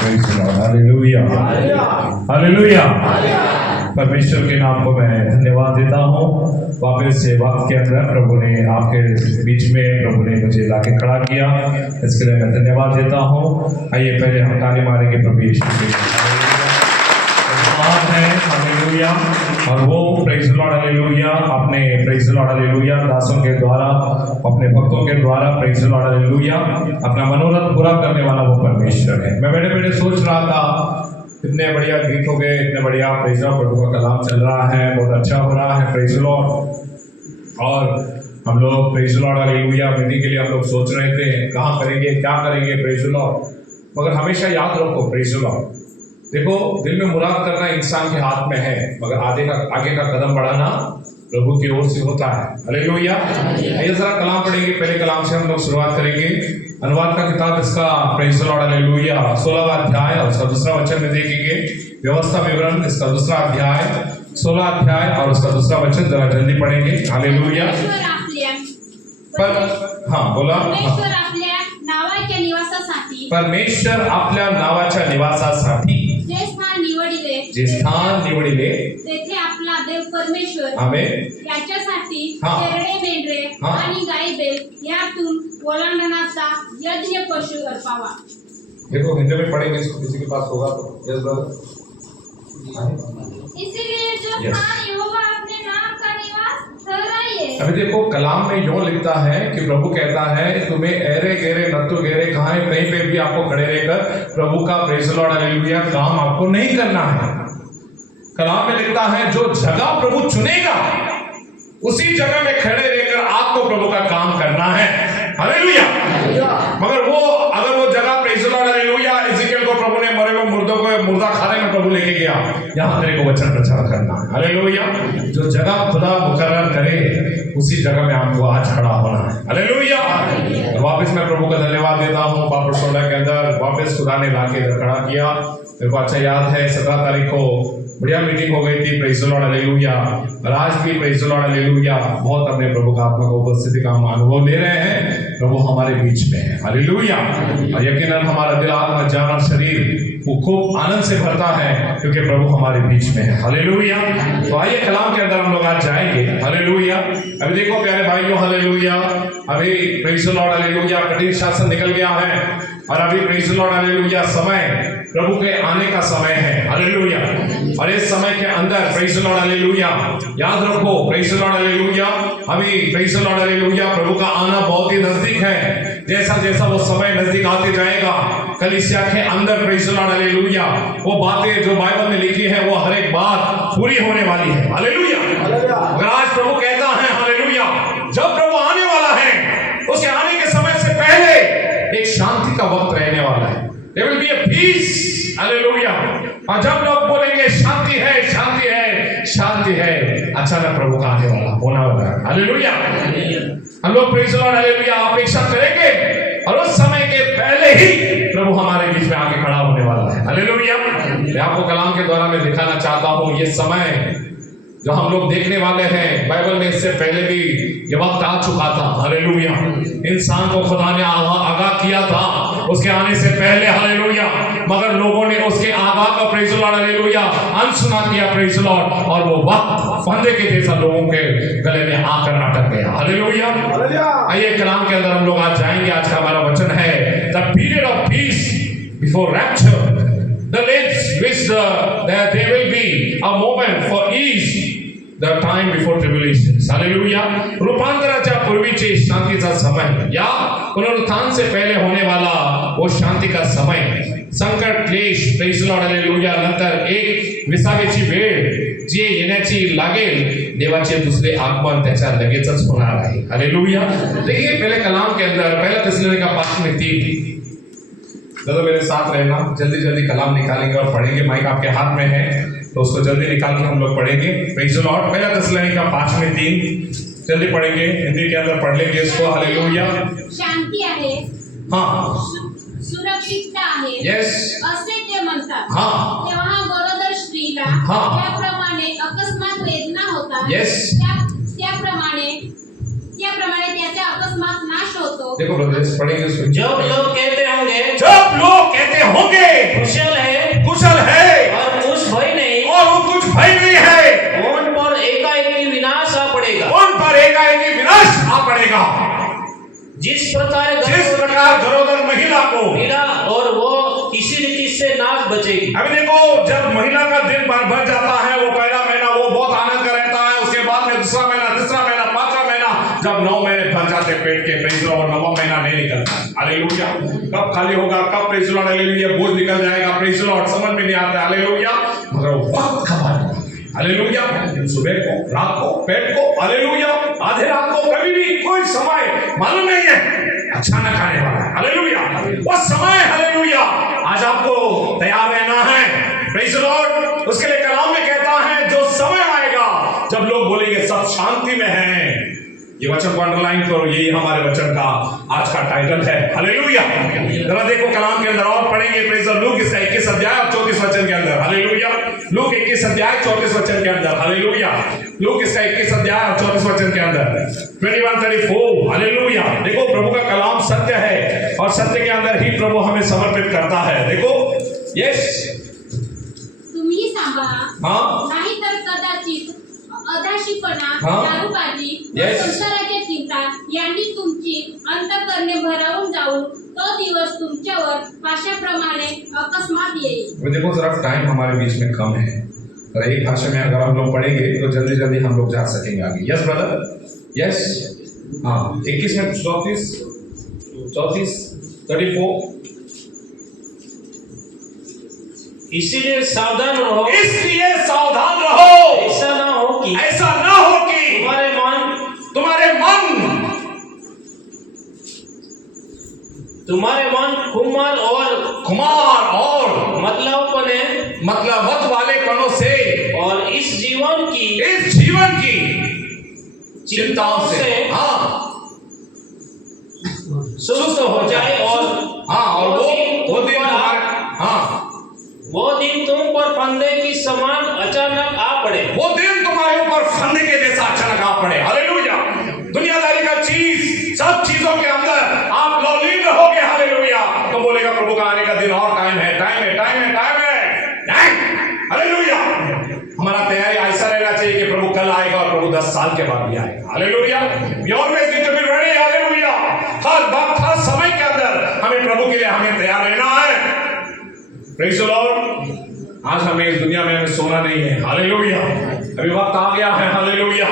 Hallelujah hallelujah. परमेश्वर के नाम को मैं धन्यवाद देता हूँ। वापस से वक्त के अंदर प्रभु ने आपके बीच में प्रभु ने मुझे लाके खड़ा किया, इसके लिए मैं धन्यवाद देता हूँ। आइए पहले हम ताली मारेंगे प्रभु यीशु के है। हालेलुया। और वो प्रेज़ लॉर्ड हालेलुया, अपने प्रेज़ लॉर्ड हालेलुया दासों के द्वारा, अपने भक्तों के द्वारा प्रेज़ लॉर्ड हालेलुया अपना मनोरथ पूरा करने वाला वो परमेश्वर है। मैं बैठे बैठे सोच रहा था, इतने बढ़िया गीत हो गए, इतने बढ़िया प्रेज़ लॉर्ड, प्रभु का कलाम चल रहा है, बहुत अच्छा हो रहा है प्रेज़ लॉर्ड। और हम लोग प्रेज़ लॉर्ड हालेलुया मिलने के लिए हम लोग सोच रहे थे कहाँ करेंगे, क्या करेंगे प्रेज़ लॉर्ड। मगर हमेशा याद रखो प्रेज़ लॉर्ड, देखो दिल में मुराद करना इंसान के हाथ में है, मगर आगे का कदम बढ़ाना प्रभु की ओर से होता है। हालेलुया। आइए जरा कलाम पढ़ेंगे, पहले कलाम से हम लोग शुरुआत करेंगे। अनुवाद का किताब इसका प्रेज़ द लॉर्ड हालेलुया 16वां अध्याय और उसका दूसरा वचन में देखेंगे। व्यवस्था विवरण इसका दूसरा अध्याय 16 अध्याय और उसका दूसरा वचन, जरा जल्दी पढ़ेंगे। हालेलुया। हाँ बोला, परमेश्वर आपल्या नावाच्या निवासासाठी जे स्थान निवडिले तेथे आपला देव परमेश्वर आमेन याच्यासाठी हाँ। शेरडे मेंढरे हाँ। आणि गाई बैल यातून ओलांडण्याचा यज्ञ पशु अर्पावा। देखो हिंदी में पढ़ेंगे इसको, किसी के पास होगा तो यस ब्रदर। इसीलिए जो Yes. स्थान यहोवा अपने नाम का निवास ठहराइए। अभी देखो कलाम में यूं लिखता है कि प्रभु कहता है तुम्हें एरे गेरे नत्तु गेरे कहाँ है, कहीं पे भी आपको खड़े रहकर प्रभु का प्रेज़ द लॉर्ड हालेलुया काम आपको नहीं करना है। कलाम में लिखता है जो जगह प्रभु चुनेगा उसी जगह में खड़े रहकर आपको प्रभु का काम करना है। हालेलुया। मगर वो अगर वो जगह praise the Lord hallelujah Israel को प्रभु ने मरे हुए मुर्दों को मुर्दा खाने में प्रभु लेके गया, यहाँ तेरे को वचन प्रचार करना है। हालेलुया। जो जगह खुदा मुकर्रर करे उसी जगह में आपको आज खड़ा होना है। हालेलुया। और वापस मैं प्रभु का धन्यवाद देता हूँ। पाप 16 के अंदर वापस खुदा ने लाके खड़ा किया। मेरे को अच्छा याद है 17 तारीख को बढ़िया मीटिंग हो गई थी प्रेज़ द लॉर्ड हालेलुया। और आज भी प्रेज़ द लॉर्ड हालेलुया बहुत अपने प्रभु का आत्मा को उपस्थिति का हम अनुभव ले रहे हैं। प्रभु हमारे बीच में है। हालेलुया। और यकीनन हमारा दिल, आत्मा, जान और शरीर वो खूब आनंद से भरता है क्योंकि प्रभु हमारे बीच में है। हालेलुया। तो आइए कलाम के अंदर हम लोग आज जाएंगे। हालेलुया। अभी देखो प्यारे भाइयों, हालेलुया अभी प्रेज़ द लॉर्ड हालेलुया कठिन शासन निकल गया है और अभी प्रेज़ द लॉर्ड हालेलुया समय प्रभु के आने का समय है। हालेलुया। और इस समय के अंदर प्रेज़ द लॉर्ड हालेलुया याद रखो प्रेज़ द लॉर्ड हालेलुया अभी प्रेज़ द लॉर्ड हालेलुया प्रभु का आना बहुत ही नजदीक है। जैसा जैसा वो समय नजदीक आते जाएगा कलीसिया के अंदर प्रेज़ द लॉर्ड हालेलुया वो बातें जो बाइबल में लिखी है वो हर एक बात पूरी होने वाली है। हालेलुया। अगर आज प्रभु कहता है हालेलुया जब प्रभु आने वाला है उसके आने के समय से पहले एक शांति का वक्त रहने वाला है। There will be a peace. Hallelujah. और जब लोग बोलेंगे शांति है शांति है शांति है, अचानक प्रभु का आने वाला होना वाला है। हालेलुया। हम लोग प्रेज़ द लॉर्ड हालेलुया अपेक्षा करेंगे और उस समय के पहले ही प्रभु हमारे बीच में आके खड़ा होने वाला है। हालेलुया। मैं आपको कलाम के द्वारा मैं दिखाना चाहता हूँ ये समय जो हम लोग देखने वाले हैं, बाइबल में इससे पहले भी ये वक्त आ चुका था। हालेलुया। इंसान को खुदा ने आगाह किया था उसके आने से पहले। हालेलुया। मगर लोगों ने उसके आगाह का प्रेज़ द लॉर्ड हालेलुया अनसुना किया प्रेज़ द लॉर्ड, और वो वक्त फंदे के जैसा लोगों के गले में आकर अटक गया। हालेलुया। आइए कलाम के अंदर हम लोग आज जाएंगे। आज का हमारा वचन है the period of peace before rapture, the lips which there will be a moment for ease, the time before tribulations. Hallelujah. रूपांतराच्या पूर्वीचे शांतीचा समय या पुनरुत्थान से पहले होने वाला वो शांती का समय, संकट क्लेश प्रेज़ द लॉर्ड हालेलुया नंतर एक विसाव्याची वेळ जी येण्याची लागेल, देवाचे दुसरे आगमन त्याच्या लगेचच होणार आहे। हालेलुया। देखिए पहले कलाम के अंदर पहला थिस्सलुनीका 5:3 दादा मेरे साथ रहना, जल्दी जल्दी कलाम निकालेंगे और पढ़ेंगे। माइक आपके हाथ में है तो उसको जल्दी निकाल के हम लोग पढ़ेंगे। Praise the Lord. पहला थिस्सलुनीका 5:3 जल्दी पढ़ेंगे, हिंदी के अंदर पढ़ लेंगे इसको। हालेलुया। शांती आहे, हाँ सुरक्षितता आहे, यस असे ते म्हणतात। हाँ तेव्हा गरोदर स्त्रीला हाँ त्याप्रमाणे अकस्मात वेदना होतात, यस त्याप्रमाणे त्याचा अकस्मात नाश होतो। देखो ब्रदर्स पढ़ेंगे उसको। जब लोग कहते होंगे जब लोग कहते खड़े होंगे, कुशल है और कुछ भय नहीं, और वो कुछ भय नहीं है, उन पर एकाएकी विनाश आ पड़ेगा। उन पर एकाएकी विनाश आ पड़ेगा। जिस प्रकार गरोदर महिला को मिला और वो किसी रीति से नाश बचेगी। अभी देखो, जब महिला का दिन भर जाता है, वो पहला महीना वो बहुत आनंद का रहता है, उसके बाद में दूसरा महीना, तीसरा महीना, पांचवा महीना, जब 9 महीने बन जाते पेट के, प्रेज़ द लॉर्ड, 9वां महीना नहीं निकलता। हालेलुया। कब खाली होगा, कब प्रेज़ द लॉर्ड, हालेलुया, बोझ निकल जाएगा, प्रेज़ द लॉर्ड, समझ में नहीं आता। हालेलुया। मगर वक्त खबर, हालेलुया, सुबह को, रात को, पेट को, हालेलुया, आधे रात को, कभी भी कोई समय मालूम नहीं है, अचानक आने वाला है। हालेलुया। वो समय, हालेलुया, आज आपको तैयार रहना है। Praise the Lord. उसके लिए कलाम में कहता है, जो समय आएगा जब लोग बोलेंगे सब शांति में हैं। ये वचन को अंडरलाइन करो, यही हमारे वचन का आज का टाइटल है। हालेलुया। जरा देखो कलाम के अंदर और पढ़ेंगे, प्रेज़ द लॉर्ड, लूक इसका 21 अध्याय और 34 वचन के अंदर। हालेलुया। लूक 21 अध्याय 34 वचन के अंदर। हालेलुया। लूक इसका 21 अध्याय और 34 वचन के अंदर 21-34। हालेलुया। देखो, प्रभु का कलाम सत्य है और सत्य के अंदर ही प्रभु हमें समर्पित करता है। देखो, यस, तुम्ही सांभाळा, हाँ, नाहीतर कदाचित अदाशीपणा, हाँ, दारूबाजी व Yes. संसाराच्या चिंता यांनी तुमची अंतःकरणे भरावून जाऊन तो दिवस तुमच्यावर पाशाप्रमाणे अकस्मात येईल। देखो, जरा टाइम हमारे बीच में कम है, और एक भाषा में अगर हम लोग पढ़ेंगे तो जल्दी जल्दी हम लोग जा सकेंगे आगे। यस ब्रदर, यस, हाँ, 21 में 34, 34। इसीलिए सावधान रहो, इसलिए सावधान रहो, ऐसा ना हो कि तुम्हारे मन खुमार और मतलबत वाले कणों से और इस जीवन की चिंताओं से, हाँ, सुस्त हो जाए, और वो दिन तुम पर फंदे की समान अचानक आ पड़े। वो दिन तुम्हारे ऊपर फंदे के जैसा अचानक आ पड़े। हालेलुया। दुनियादारी का चीज, सब चीजों के अंदर आप लौलीन रहोगे। हालेलुया। तो बोलेगा प्रभु का आने का दिन और टाइम है। हालेलुया। हमारा तैयारी ऐसा रहना चाहिए कि प्रभु कल आएगा और प्रभु 10 साल के बाद भी आएगा। Hallelujah. We always need to be ready। Hallelujah. हर वक्त, हर समय के अंदर हमें प्रभु के लिए हमें तैयार रहना है। Praise the Lord. आज हमें इस दुनिया में हमें सोना नहीं है। हालेलुया। अभी वक्त आ गया है। हालेलुया।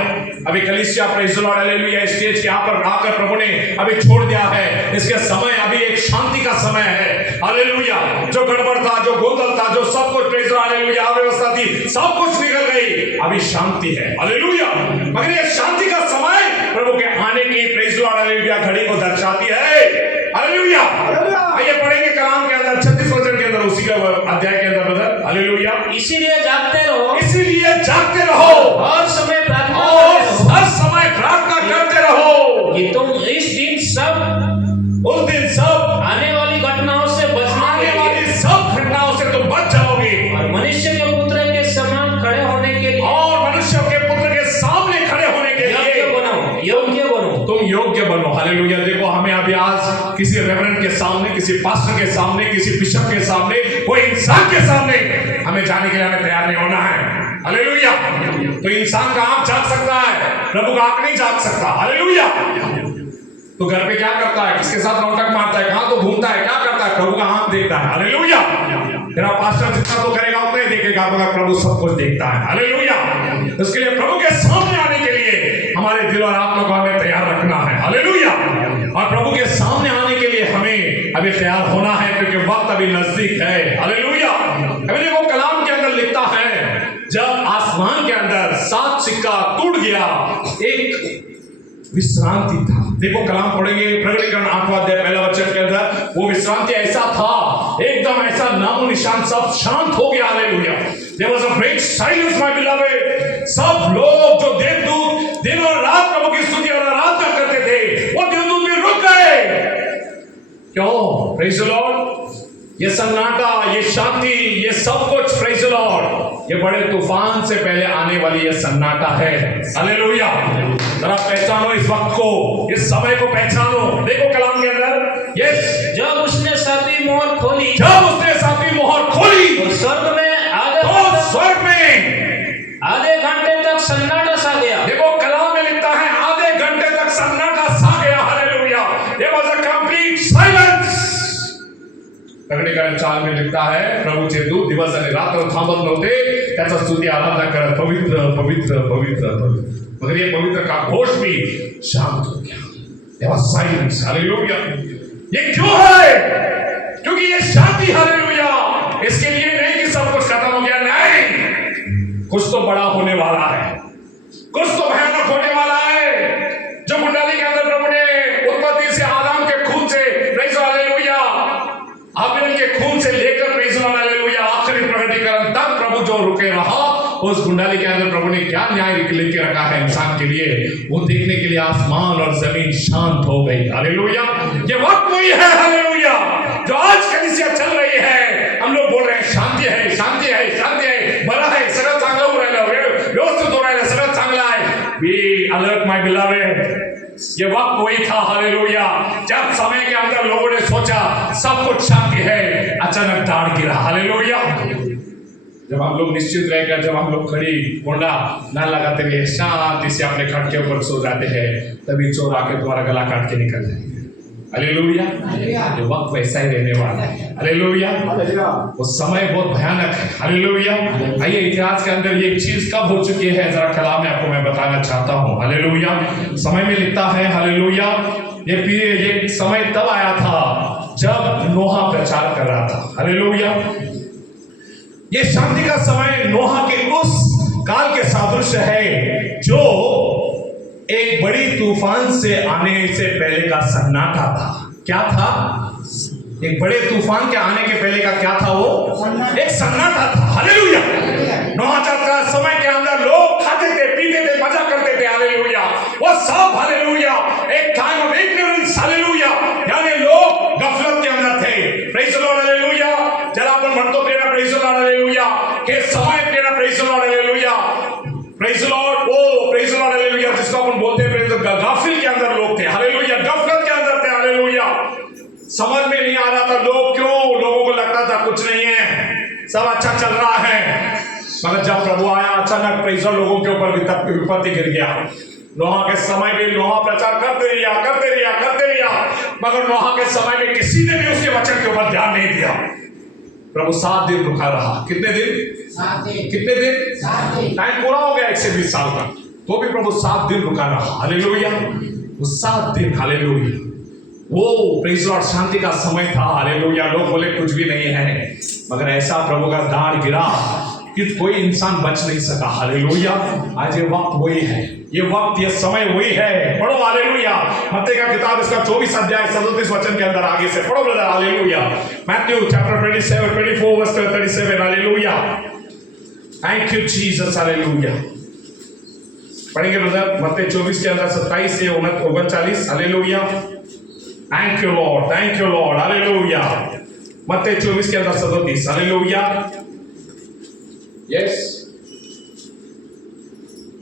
अभी कलीसिया, praise the Lord, hallelujah, stage के यहाँ पर आकर प्रभु ने अभी छोड़ दिया है। इसके समय अभी एक शांति का समय है। हालेलुया। जो गड़बड़ था, जो गोंदल था, जो सब कुछ, प्रेज़ द लॉर्ड, हालेलुया, अव्यवस्था थी, सब कुछ निकल गई। अभी शांति है। हालेलुया। मगर ये शांति का समय प्रभु के आने की, प्रेज़ द लॉर्ड, हालेलुया, घड़ी को दर्शाती है। हालेलुया। आइए पढ़ेंगे कलाम के अंदर 36 वचन के अंदर, उसी के अध्याय के अंदर ब्रदर। हालेलुया। इसीलिए जागते रहो, हर समय प्रार्थना करते रहो कि तुम इस दिन सब आने वाली घटनाओं से सब घटनाओं से तुम बच जाओगे, और मनुष्य के पुत्र के समान खड़े होने के लिए, और मनुष्य के पुत्र के सामने खड़े होने के लिए योग्य बनो। तुम योग्य बनो। हालेलुया। देखो, हमें अभी आज किसी रेवरेंड के सामने, किसी पास्टर के सामने, किसी बिशप के सामने, कोई इंसान के सामने हमें जाने के लिए हमें तैयार नहीं होना है। हालेलुया। तो इंसान का आंख जाग सकता है, प्रभु का आंख नहीं जाग सकता। हालेलुया। तो घर पे क्या करता है, किसके साथ नौटंक मारता है, कहां तो घूमता है, क्या करता है, प्रभु का आंख देखता है। हालेलुया। तेरा पास्टर जितना तो करेगा उतना ही देखेगा, मगर प्रभु सब कुछ देखता है। हालेलुया। उसके लिए प्रभु के सामने आने के लिए हमारे दिल और आत्मा को हमें तैयार रखना है। हालेलुया। और प्रभु के सामने आने के लिए हमें अभी तैयार होना है, क्योंकि वक्त अभी नजदीक है। हालेलुया। अभी देखो, कलाम के अंदर लिखता है, जब आसमान के अंदर 7 सिक्का टूट गया, एक विश्रांति था। देखो, कलाम पढ़ेंगे, प्रकटीकरण 8वां अध्याय 1 वचन के अंदर, वो विश्रांति ऐसा था, एकदम ऐसा नामो निशान, सब शांत हो गया। Hallelujah. There was a great silence, my beloved। सब लोग जो देवदूत दिन और रात प्रभु की स्तुति और आराधना करते थे, वो देवदूत भी रुक गए। क्यों? Praise the Lord. ये सन्नाटा, ये शांति, ये सब कुछ, प्रेज़ द लॉर्ड, ये बड़े तूफान से पहले आने वाली ये सन्नाटा है। हालेलुया। जरा पहचानो इस वक्त को, इस समय को पहचानो। देखो कलाम के अंदर, यस, जब उसने सातवीं मोहर खोली, जब उसने सातवीं मोहर खोली तो स्वर्ग में तो स्वर्ग में आधे घंटे तक सन्नाटा सा गया। देखो कलाम में लिखता है आधे घंटे तक सन्नाटा सा गया। Hallelujah, there was a complete silence. प्रकटीकरण 4 में लिखता है प्रभूचे दूत दिवस आणि रात्र थांबत नव्हते, त्याचा स्तुती आराधना करत पवित्र पवित्र पवित्र पवित्र। मगर ये पवित्र का घोष भी शांत हो गया। There was silence. हालेलुया। ये क्यों है? क्योंकि ये शांति, हालेलुया, इसके लिए नहीं कि सब कुछ खत्म हो गया, नहीं, कुछ तो बड़ा होने वाला है, कुछ तो भयानक होने वाला है। जो कुंडली के अंदर प्रभु ने उत्पत्ति से आदम के खून से, प्रेज़ हालेलुया, हाबिल के खून से लेकर, प्रेज़ हालेलुया, आखिरी प्रकटीकरण तक प्रभु जो रुके रहा, उस कुंडली के अंदर प्रभु ने क्या न्याय लेके रखा है इंसान के लिए, वो देखने के लिए आसमान और जमीन शांत हो गई। हालेलुया। ये वक्त वही है, हालेलुया, जो आज कलीसिया चल रही है। हम लोग बोल रहे हैं शांति है, शांति है, शांति है, बरा है, सगळं चांगलं हो राहिलं, व्यवस्थित हो राहिलं, सगळं चांगलं आहे। Be alert my beloved. ये वक्त वही था, हालेलुया, जब समय के अंदर लोगों ने सोचा सब कुछ शांति है, अचानक दाढ़ गिरा। हालेलुया। जब हम लोग निश्चित रहकर, जब हम लोग खड़ी कोंडा ना लगाते हुए शांति से अपने खट के ऊपर सो जाते हैं, तभी चोर आके तुम्हारा गला काट के निकल जाएंगे। हालेलुया। ये वक्त वैसा ही रहने वाला है। हालेलुया। वो समय बहुत भयानक है। हालेलुया। आइए, इतिहास के अंदर ये चीज कब हो चुकी है, जरा कलाम में आपको मैं बताना चाहता हूँ। हालेलुया। समय में लिखता है, हालेलुया, ये समय तब आया था जब नोहा प्रचार कर रहा था। हालेलुया। ये शांति का समय नोहा के उस काल के सादृश्य है जो एक बड़ी तूफान से आने से पहले का सन्नाटा था। क्या था? एक बड़े तूफान के आने के पहले का क्या था? वो एक सन्नाटा था। हालेलुया। नोहा का समय के अंदर लोग खाते थे, पीते थे, मजा करते थे। हालेलुया। वो सब, हालेलुया, एक टाइम ऑफ इग्नोरेंस, हालेलुया, यानी लोग गफलत के अंदर थे। Praise the Lord, hallelujah. जरा आपण म्हणतो प्रेरणा, प्रेज़ द लॉर्ड, हालेलुया, के समय प्रेरणा, praise the Lord, hallelujah, praise the Lord, O praise the Lord, hallelujah, जिसको अपन बोलते हैं प्रेज़, गाफिल के अंदर लोग थे। हालेलुया, गफलत के अंदर थे। हालेलुया। समझ में नहीं आ रहा था लोग क्यों, लोगों को लगता था कुछ नहीं है, सब अच्छा चल रहा है। मगर जब प्रभु आया, अचानक प्रेज़ लोगों के ऊपर विपत्ति गिर गया। नोहा के समय में नोहा प्रचार करते रहा, मगर नोहा के समय में किसी ने भी उसके वचन के ऊपर ध्यान नहीं दिया। प्रभु 7 दिन रुका रहा। कितने दिन? 7 दिन। कितने दिन? 7 दिन। टाइम पूरा हो गया 120 साल का, तो भी प्रभु 7 दिन रुका रहा। हालेलुया। वो 7 दिन, हालेलुया, वो प्रेज़ लॉर्ड शांति का समय था। हालेलुया। लोग बोले कुछ भी नहीं है, मगर ऐसा प्रभु का दाढ़ गिरा कि कोई इंसान बच नहीं सका। हालेलुया। आज ये वक्त वही है, ये वक्त, ये समय वही है। पढ़ो, हालेलुया, मत्ती का किताब इसका 24 अध्याय 37 वचन के अंदर आगे से पढ़ो brother. Hallelujah. Matthew chapter 24 verse 37। Hallelujah. Thank you Jesus. Hallelujah. पढ़ेंगे ब्रदर, मत्ती 24 के अंदर 27 से 39। Hallelujah. Thank you lord, thank you Lord. Hallelujah. मत्ती 24 के अंदर 37। हालेलुया। यस।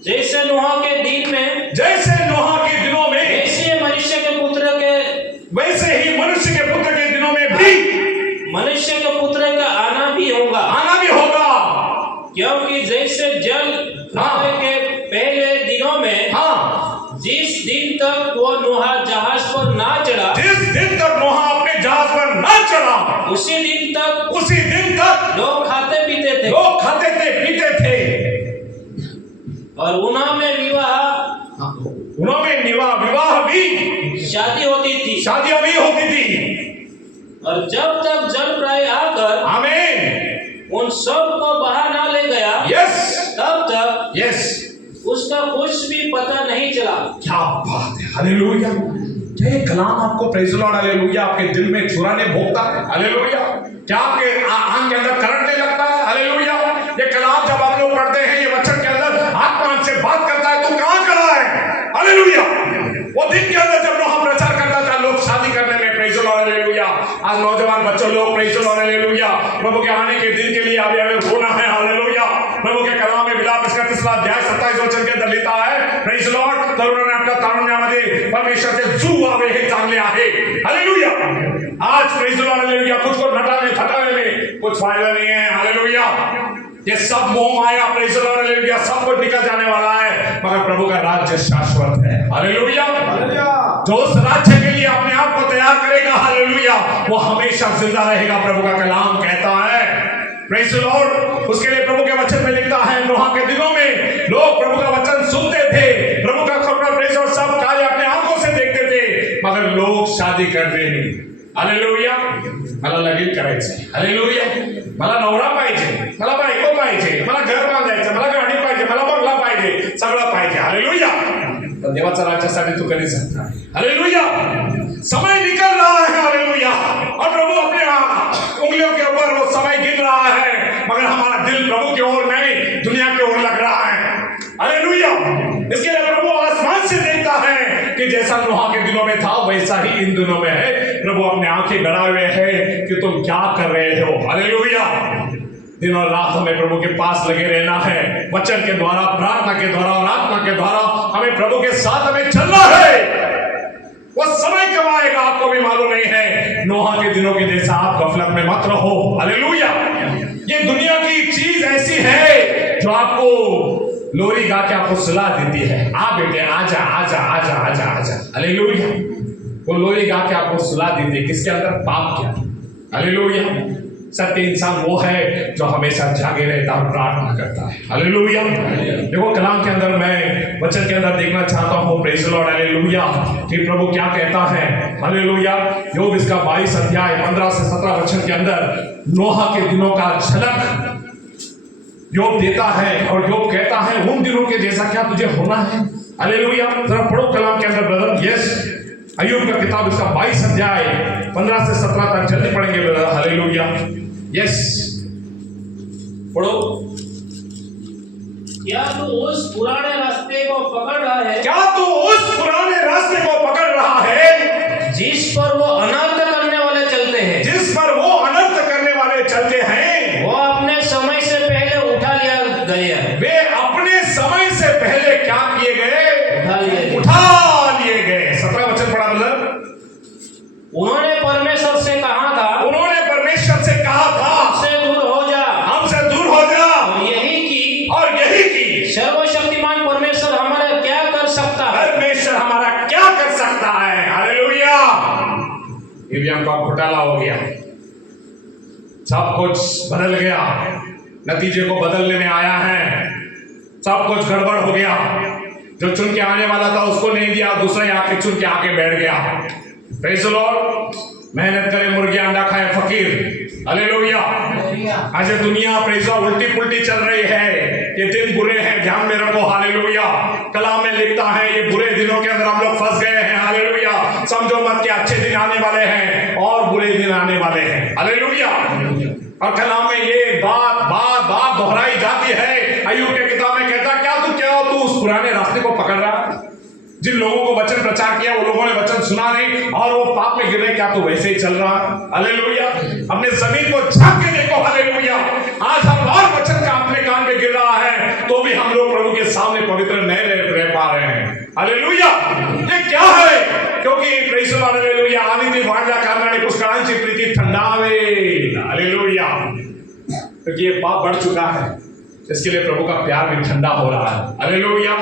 जैसे नोहा के दिन में, जैसे नोहा के दिनों में, वैसे मनुष्य के पुत्र के, वैसे ही मनुष्य के पुत्र के दिनों में भी मनुष्य के पुत्र का आना भी होगा। क्योंकि जैसे जल प्रलय के पहले दिनों में, जिस दिन तक वो नोहा जहाज पर ना चढ़ा, जिस दिन तक नोहा अपने जहाज पर ना चढ़ा, उसी दिन तक लोग खाते पीते थे, पीते थे, और उन्होंने विवाह भी, शादियां भी होती थी। और जब तक जल प्रलय आकर, आमीन, उन सब को बाहर ना ले गया, तब तक उसका कुछ भी पता नहीं चला। क्या बात है। हालेलुया। ये कलाम आपको प्रेज़ द लॉर्ड, हालेलुया, आपके दिल में चुराने भोगता है। हालेलुया। क्या आपके आंख के अंदर करंट नहीं लगता है? हालेलुया। ये कलाम जब आप लोग पढ़ते हैं, ये वचन के अंदर आत्मा से बात करता है, तू कहां खड़ा है? हालेलुया। वो दिन के अंदर जब हम प्रचार करता था, लोग शादी करने में, प्रेज़ द लॉर्ड, हालेलुया, आज नौजवान बच्चों लोग, प्रेज़ द लॉर्ड, हालेलुया, प्रभु के आने के दिन के लिए अभी हमें रोना है। हालेलुया। प्रभु के कलाम में विलाप इसका 3 अध्याय 27 वचन के अंदर लिखा है, प्रेज़ द लॉर्ड, तरुणाने आपल्या तारुण्यामध्ये परमेश्वराचे जू आवे हे चांगले आहे। हालेलुया। आज प्रेज़ द लॉर्ड हालेलुया कुछ को नटाने थटाने में कुछ फायदा नहीं है। हालेलुया ये सब मोह माया प्रेज़ द लॉर्ड हालेलुया सब कुछ निकल जाने वाला है, मगर प्रभु का राज्य शाश्वत है। हालेलुया जो उस राज्य के लिए अपने आप को तैयार करेगा हालेलुया वो हमेशा जिंदा रहेगा। प्रभु का कलाम कहता है प्रेज़ द लॉर्ड, उसके लिए प्रभु के वचन में लिखता है नोहा के दिनों में लोग प्रभु का वचन सुनते थे, प्रभु का खबर प्रेज़ और सब कार्य अपने आंखों से देखते थे, मगर लोग शादी करते नहीं। हालेलुया मला लगीन करायचं, हालेलुया मला नवरा पाहिजे, मला बायको पाहिजे, मला घर बांधायचं, मला गाडी पाहिजे, मला बंगला पाहिजे, सगळं पाहिजे। हालेलुया पण देवाच्या राज्यासाठी तू कधी सकता है। हालेलुया समय निकल रहा है। हालेलुया और प्रभु अपने उंगलियों के ऊपर वो समय गिन रहा है, मगर हमारा दिल प्रभु की ओर नहीं दुनिया की ओर लग रहा है। हालेलुया इसके लिए प्रभु आसमान से देखता है कि जैसा नोहा के दिनों में था वैसा ही इन दिनों में है। प्रभु अपने आंखें गड़ाए हुए है कि तुम क्या कर रहे हो। हालेलुया दिन और रात हमें प्रभु के पास लगे रहना है, वचन के द्वारा, प्रार्थना के द्वारा और आत्मा के द्वारा हमें प्रभु के साथ हमें चलना है। वो समय कब आएगा आपको भी मालूम नहीं है। नोहा के दिनों के जैसा आप गफलत में मत रहो। हालेलुया ये दुनिया की चीज ऐसी है जो आपको लोरी गा के आपको सलाह देती है, आ बेटे आजा आजा आजा आजा आजा। हालेलुया वो लोरी गा के आपको सलाह देती है किसके अंदर पाप क्या। हालेलुया सत्य इंसान वो है जो हमेशा जागे रहता और प्रार्थना करता है। हालेलुया देखो कलाम के अंदर मैं वचन के अंदर देखना चाहता हूँ प्रेज़ द लॉर्ड हालेलुया कि प्रभु क्या कहता है। हालेलुया योग इसका 22 अध्याय 15 से 17 वचन के अंदर नोहा के दिनों का झलक योग देता है और योग कहता है उन दिनों के जैसा क्या तुझे होना है। हालेलुया जरा पढ़ो कलाम के अंदर ब्रदर। यस अय्यूब का किताब इसका 22 अध्याय 15 से 17 तक जल्दी पढ़ेंगे ब्रदर। हालेलुया यस पढ़ो। क्या तू उस पुराने रास्ते को पकड़ रहा है? क्या तू उस पुराने रास्ते को पकड़ रहा है जिस पर वो अनर्थ करने वाले चलते हैं? जिस पर वो अनर्थ करने वाले चलते हैं। वो अपने समय से पहले उठा लिया गया। वे अपने समय से पहले क्या किए गए? उठा लिए गए। 17 वचन पढ़ा ब्रदर। उन्होंने परमेश्वर से कहा था, उन्होंने परमेश्वर से कहा था हमसे दूर हो जा, हमसे दूर हो जा। और यही की सर्वशक्तिमान परमेश्वर हमारा क्या कर सकता है? परमेश्वर हमारा क्या कर सकता है। हालेलुया ईवीएम का घोटाला हो गया, सब कुछ बदल गया, नतीजे को बदलने में आया है, सब कुछ गड़बड़ हो गया। जो चुन के आने वाला था उसको नहीं दिया, दूसरा आके चुन के आके बैठ गया। प्रेज़ द लॉर्ड मेहनत करे मुर्गी अंडा खाए फकीर। हालेलुया आज दुनिया प्रेज़ उल्टी पुल्टी चल रही है, ये दिन बुरे हैं ध्यान में रखो। हालेलुया कलाम में लिखता है ये बुरे दिनों के अंदर हम लोग फंस गए हैं। हालेलुया समझो मत कि अच्छे दिन आने वाले हैं और बुरे दिन आने वाले हैं। हालेलुया और कलाम में ये बात बार बार दोहराई जाती है। अय्यूब के किताब में कहता क्या तू उस पुराने रास्ते को पकड़ रहा? जिन लोगों को वचन प्रचार किया वो लोगों ने वचन सुना नहीं और वो पाप में गिरे, क्या तू वैसे ही चल रहा? हालेलुया अपने जमीन को झांक के देखो। हालेलुया आज हम और वचन का अपने कान में गिर रहा है तो भी हम लोग प्रभु के सामने पवित्र नहीं रह पा रहे हैं। हालेलुया ये क्या है? क्योंकि प्रेज़ द लॉर्ड हालेलुया आनीति वांजा कारणाने पुष्कळांची प्रीती थंडावे। हालेलुया क्योंकि ये पाप बढ़ चुका है, इसके लिए प्रभु का प्यार भी ठंडा हो रहा है। हालेलुया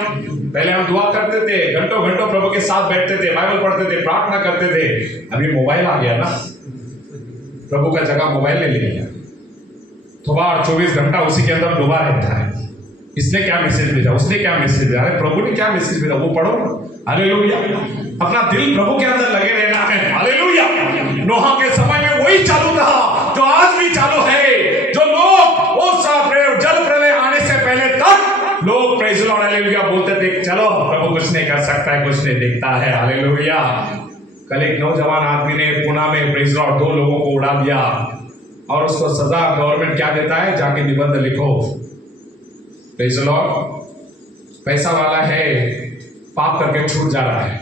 पहले हम दुआ करते थे, घंटों घंटों प्रभु के साथ बैठते थे, बाइबल पढ़ते थे, प्रार्थना करते थे। अभी मोबाइल आ गया ना, प्रभु का जगह मोबाइल ने ले लिया। थोड़ा 24 घंटा उसी के अंदर डूबा रहता है। इसने क्या मैसेज भेजा, उसने क्या मैसेज भेजा, अरे प्रभु ने क्या मैसेज भेजा वो पढ़ो ना। हालेलुया अपना दिल प्रभु के अंदर लगे रहना है। हालेलुया नोहा के समय में वही चालू था जो आज भी चालू है। जो लोग उस जल प्रलय आने से पहले तक लोग प्रेज़ द लॉर्ड हालेलुया बोलते थे चलो प्रभु कुछ नहीं कर सकता है, कुछ नहीं दिखता है। हालेलुया कल एक नौजवान आदमी ने पुणे में प्रेज़ द लॉर्ड 2 लोगों को उड़ा दिया और उसको सजा गवर्नमेंट क्या देता है, जाके निबंध लिखो। प्रेज़ द लॉर्ड पैसा वाला है, पाप करके छूट जा रहा है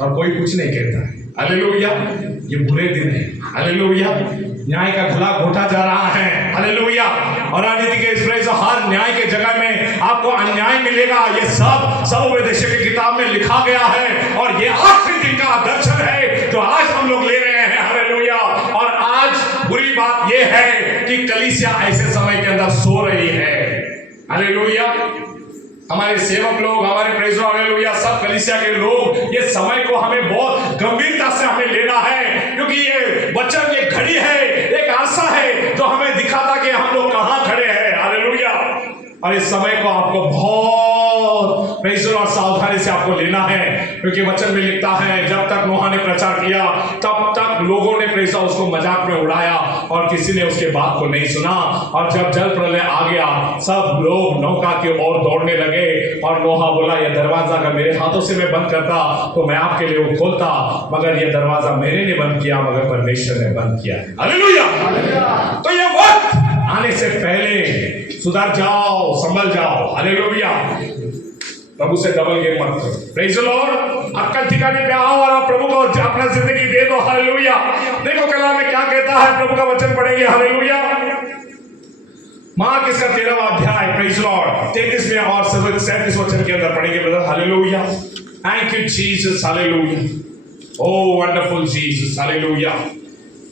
और कोई कुछ नहीं कहता है। हालेलुया ये बुरे दिन है। हालेलुया न्याय का गला घोटा जा रहा है। हालेलुया और अनीति के इस हर न्याय के जगह में आपको अन्याय मिलेगा। ये सब उपदेश की किताब में लिखा गया है और ये आखिरी दिन का दर्शन है जो आज हम लोग ले रहे हैं। हालेलुया दूसरी बात यह है कि कलीसिया ऐसे समय के अंदर सो रही है। हालेलुया। हमारे सेवक लोग, हमारे प्रेज़ हालेलुया, सब कलीसिया के लोग, ये समय को हमें बहुत गंभीरता से हमें लेना है, क्योंकि ये वचन, ये घड़ी है, एक आशा है जो हमें दिखाता कि हम लोग कहां खड़े हैं। हालेलुया। और इस समय को आपको बहुत प्रेज़ और सावधानी से आपको लेना है, क्योंकि वचन में लिखता है जब तक नोहा ने प्रचार किया तब तक लोगों ने प्रेज़ उसको मजाक में उड़ाया और किसी ने उसके बात को नहीं सुना। और जब जल प्रलय आ गया सब लोग नौका की ओर दौड़ने लगे और नोहा बोला ये दरवाजा अगर मेरे हाथों से मैं बंद करता तो मैं आपके लिए वो खोलता, मगर ये दरवाजा मैंने नहीं बंद किया, मगर परमेश्वर ने बंद किया। हालेलुया। तो ये वक्त आने से पहले सुधर जाओ, संभल जाओ। हालेलुया। प्रभु से डबल गेम मत करो। Praise the Lord. अक्कल ठिकाने पे आओ और आप प्रभु को अपना जिंदगी दे दो। हालेलुया। देखो कलाम में क्या कहता है, प्रभु का वचन पढ़ेंगे। हालेलुया। मार्क इसका 13वां अध्याय, प्रेज़ द लॉर्ड, 33वें और 37 वचन के अंदर पढ़ेंगे brother. Hallelujah. Thank you Jesus. Hallelujah. Oh wonderful Jesus. Hallelujah.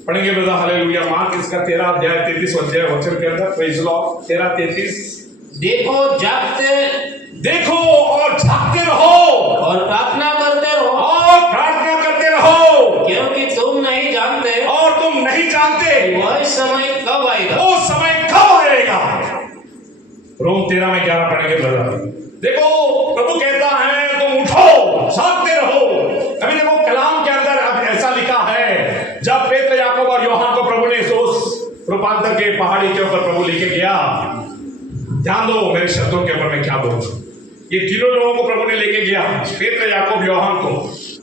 पढ़ेंगे ब्रदर। हालेलुया। मार्क इसका 13 अध्याय 33 वचन के अंदर, प्रेज़ द लॉर्ड, 13-33। देखो और जागते रहो और प्रार्थना करते रहो, क्योंकि तुम नहीं जानते और तुम नहीं जानते वह समय कब आएगा। वो समय कब आएगा। रोम 13 में 11 पढ़ेंगे ब्रदर। देखो प्रभु कहता है तुम उठो, जागते रहो। अभी देखो कलाम के अंदर अब ऐसा लिखा है, जब पेत्र, याकूब और यूहन्ना को प्रभु ने उस रूपांतर के पहाड़ी के ऊपर प्रभु लेके गया, ध्यान दो मेरे शब्दों के ऊपर मैं क्या बोल रहा हूं। ये तीनों लोगों को प्रभु ने लेके गया, पेत्र, याकूब, यूहन्ना को,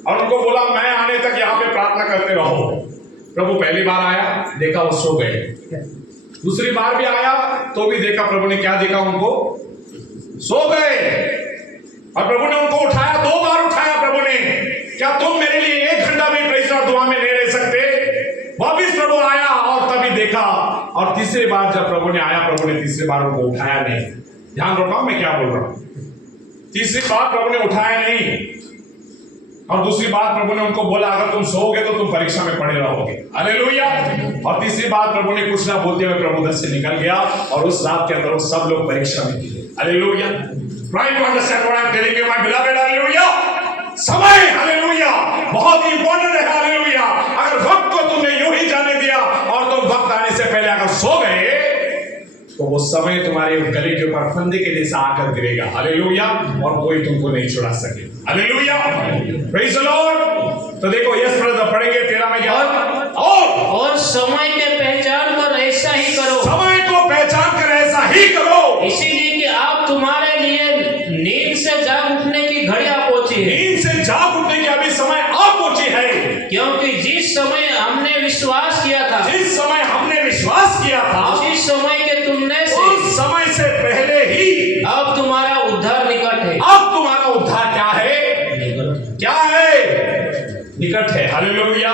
और उनको बोला मैं आने तक यहाँ पे प्रार्थना करते रहो। प्रभु पहली बार आया, देखा वो सो गए। दूसरी बार भी आया तो भी देखा, प्रभु ने क्या देखा, उनको सो गए। और प्रभु ने उनको उठाया, 2 बार उठाया प्रभु ने। क्या तुम मेरे लिए 1 घंटा भी प्रेज़ और दुआ में नहीं रह सकते। वापिस प्रभु आया और तभी देखा। और तीसरी बार जब प्रभु ने आया, प्रभु ने तीसरी बार उनको उठाया नहीं। ध्यान रखो मैं क्या बोल रहा हूं। तीसरी बार प्रभु ने उठाया नहीं, और दूसरी बार प्रभु ने उनको बोला अगर तुम सोओगे तो तुम परीक्षा में पड़े रहोगे। हालेलुया। और तीसरी बार प्रभु ने कुछ ना बोलते हुए प्रभु दस से निकल गया, और उस रात के अंदर वो सब लोग परीक्षा में गिरे। Hallelujah. Try to understand what I'm telling you, my beloved. Hallelujah. समय, हालेलुया, बहुत ही इंपॉर्टेंट है। हालेलुया। अगर वक्त को तुमने यूं ही जाने दिया और तुम वक्त आने से पहले अगर सो गए तो वो समय तुम्हारे गले के ऊपर फंदे के जैसा आकर गिरेगा। हालेलुया। और कोई तुमको नहीं छुड़ा सके। हालेलुया। Praise the Lord. तो देखो यस ब्रदर पढ़ेंगे 13 में क्या, और समय के पहचान कर ऐसा ही करो। समय को पहचान कर ऐसा ही करो, इसीलिए कि आप तुम्हारे लिए नींद से जाग उठने की घड़ी आ पहुंची है। नींद से जाग उठने की अभी समय आ पहुंची है, क्योंकि जिस समय हमने विश्वास किया था, जिस समय हमने विश्वास किया था, उसी समय के तुमने से उस समय से पहले ही अब तुम्हारा उद्धार निकट है। अब तुम्हारा उद्धार क्या है, क्या है, निकट है। हालेलुया।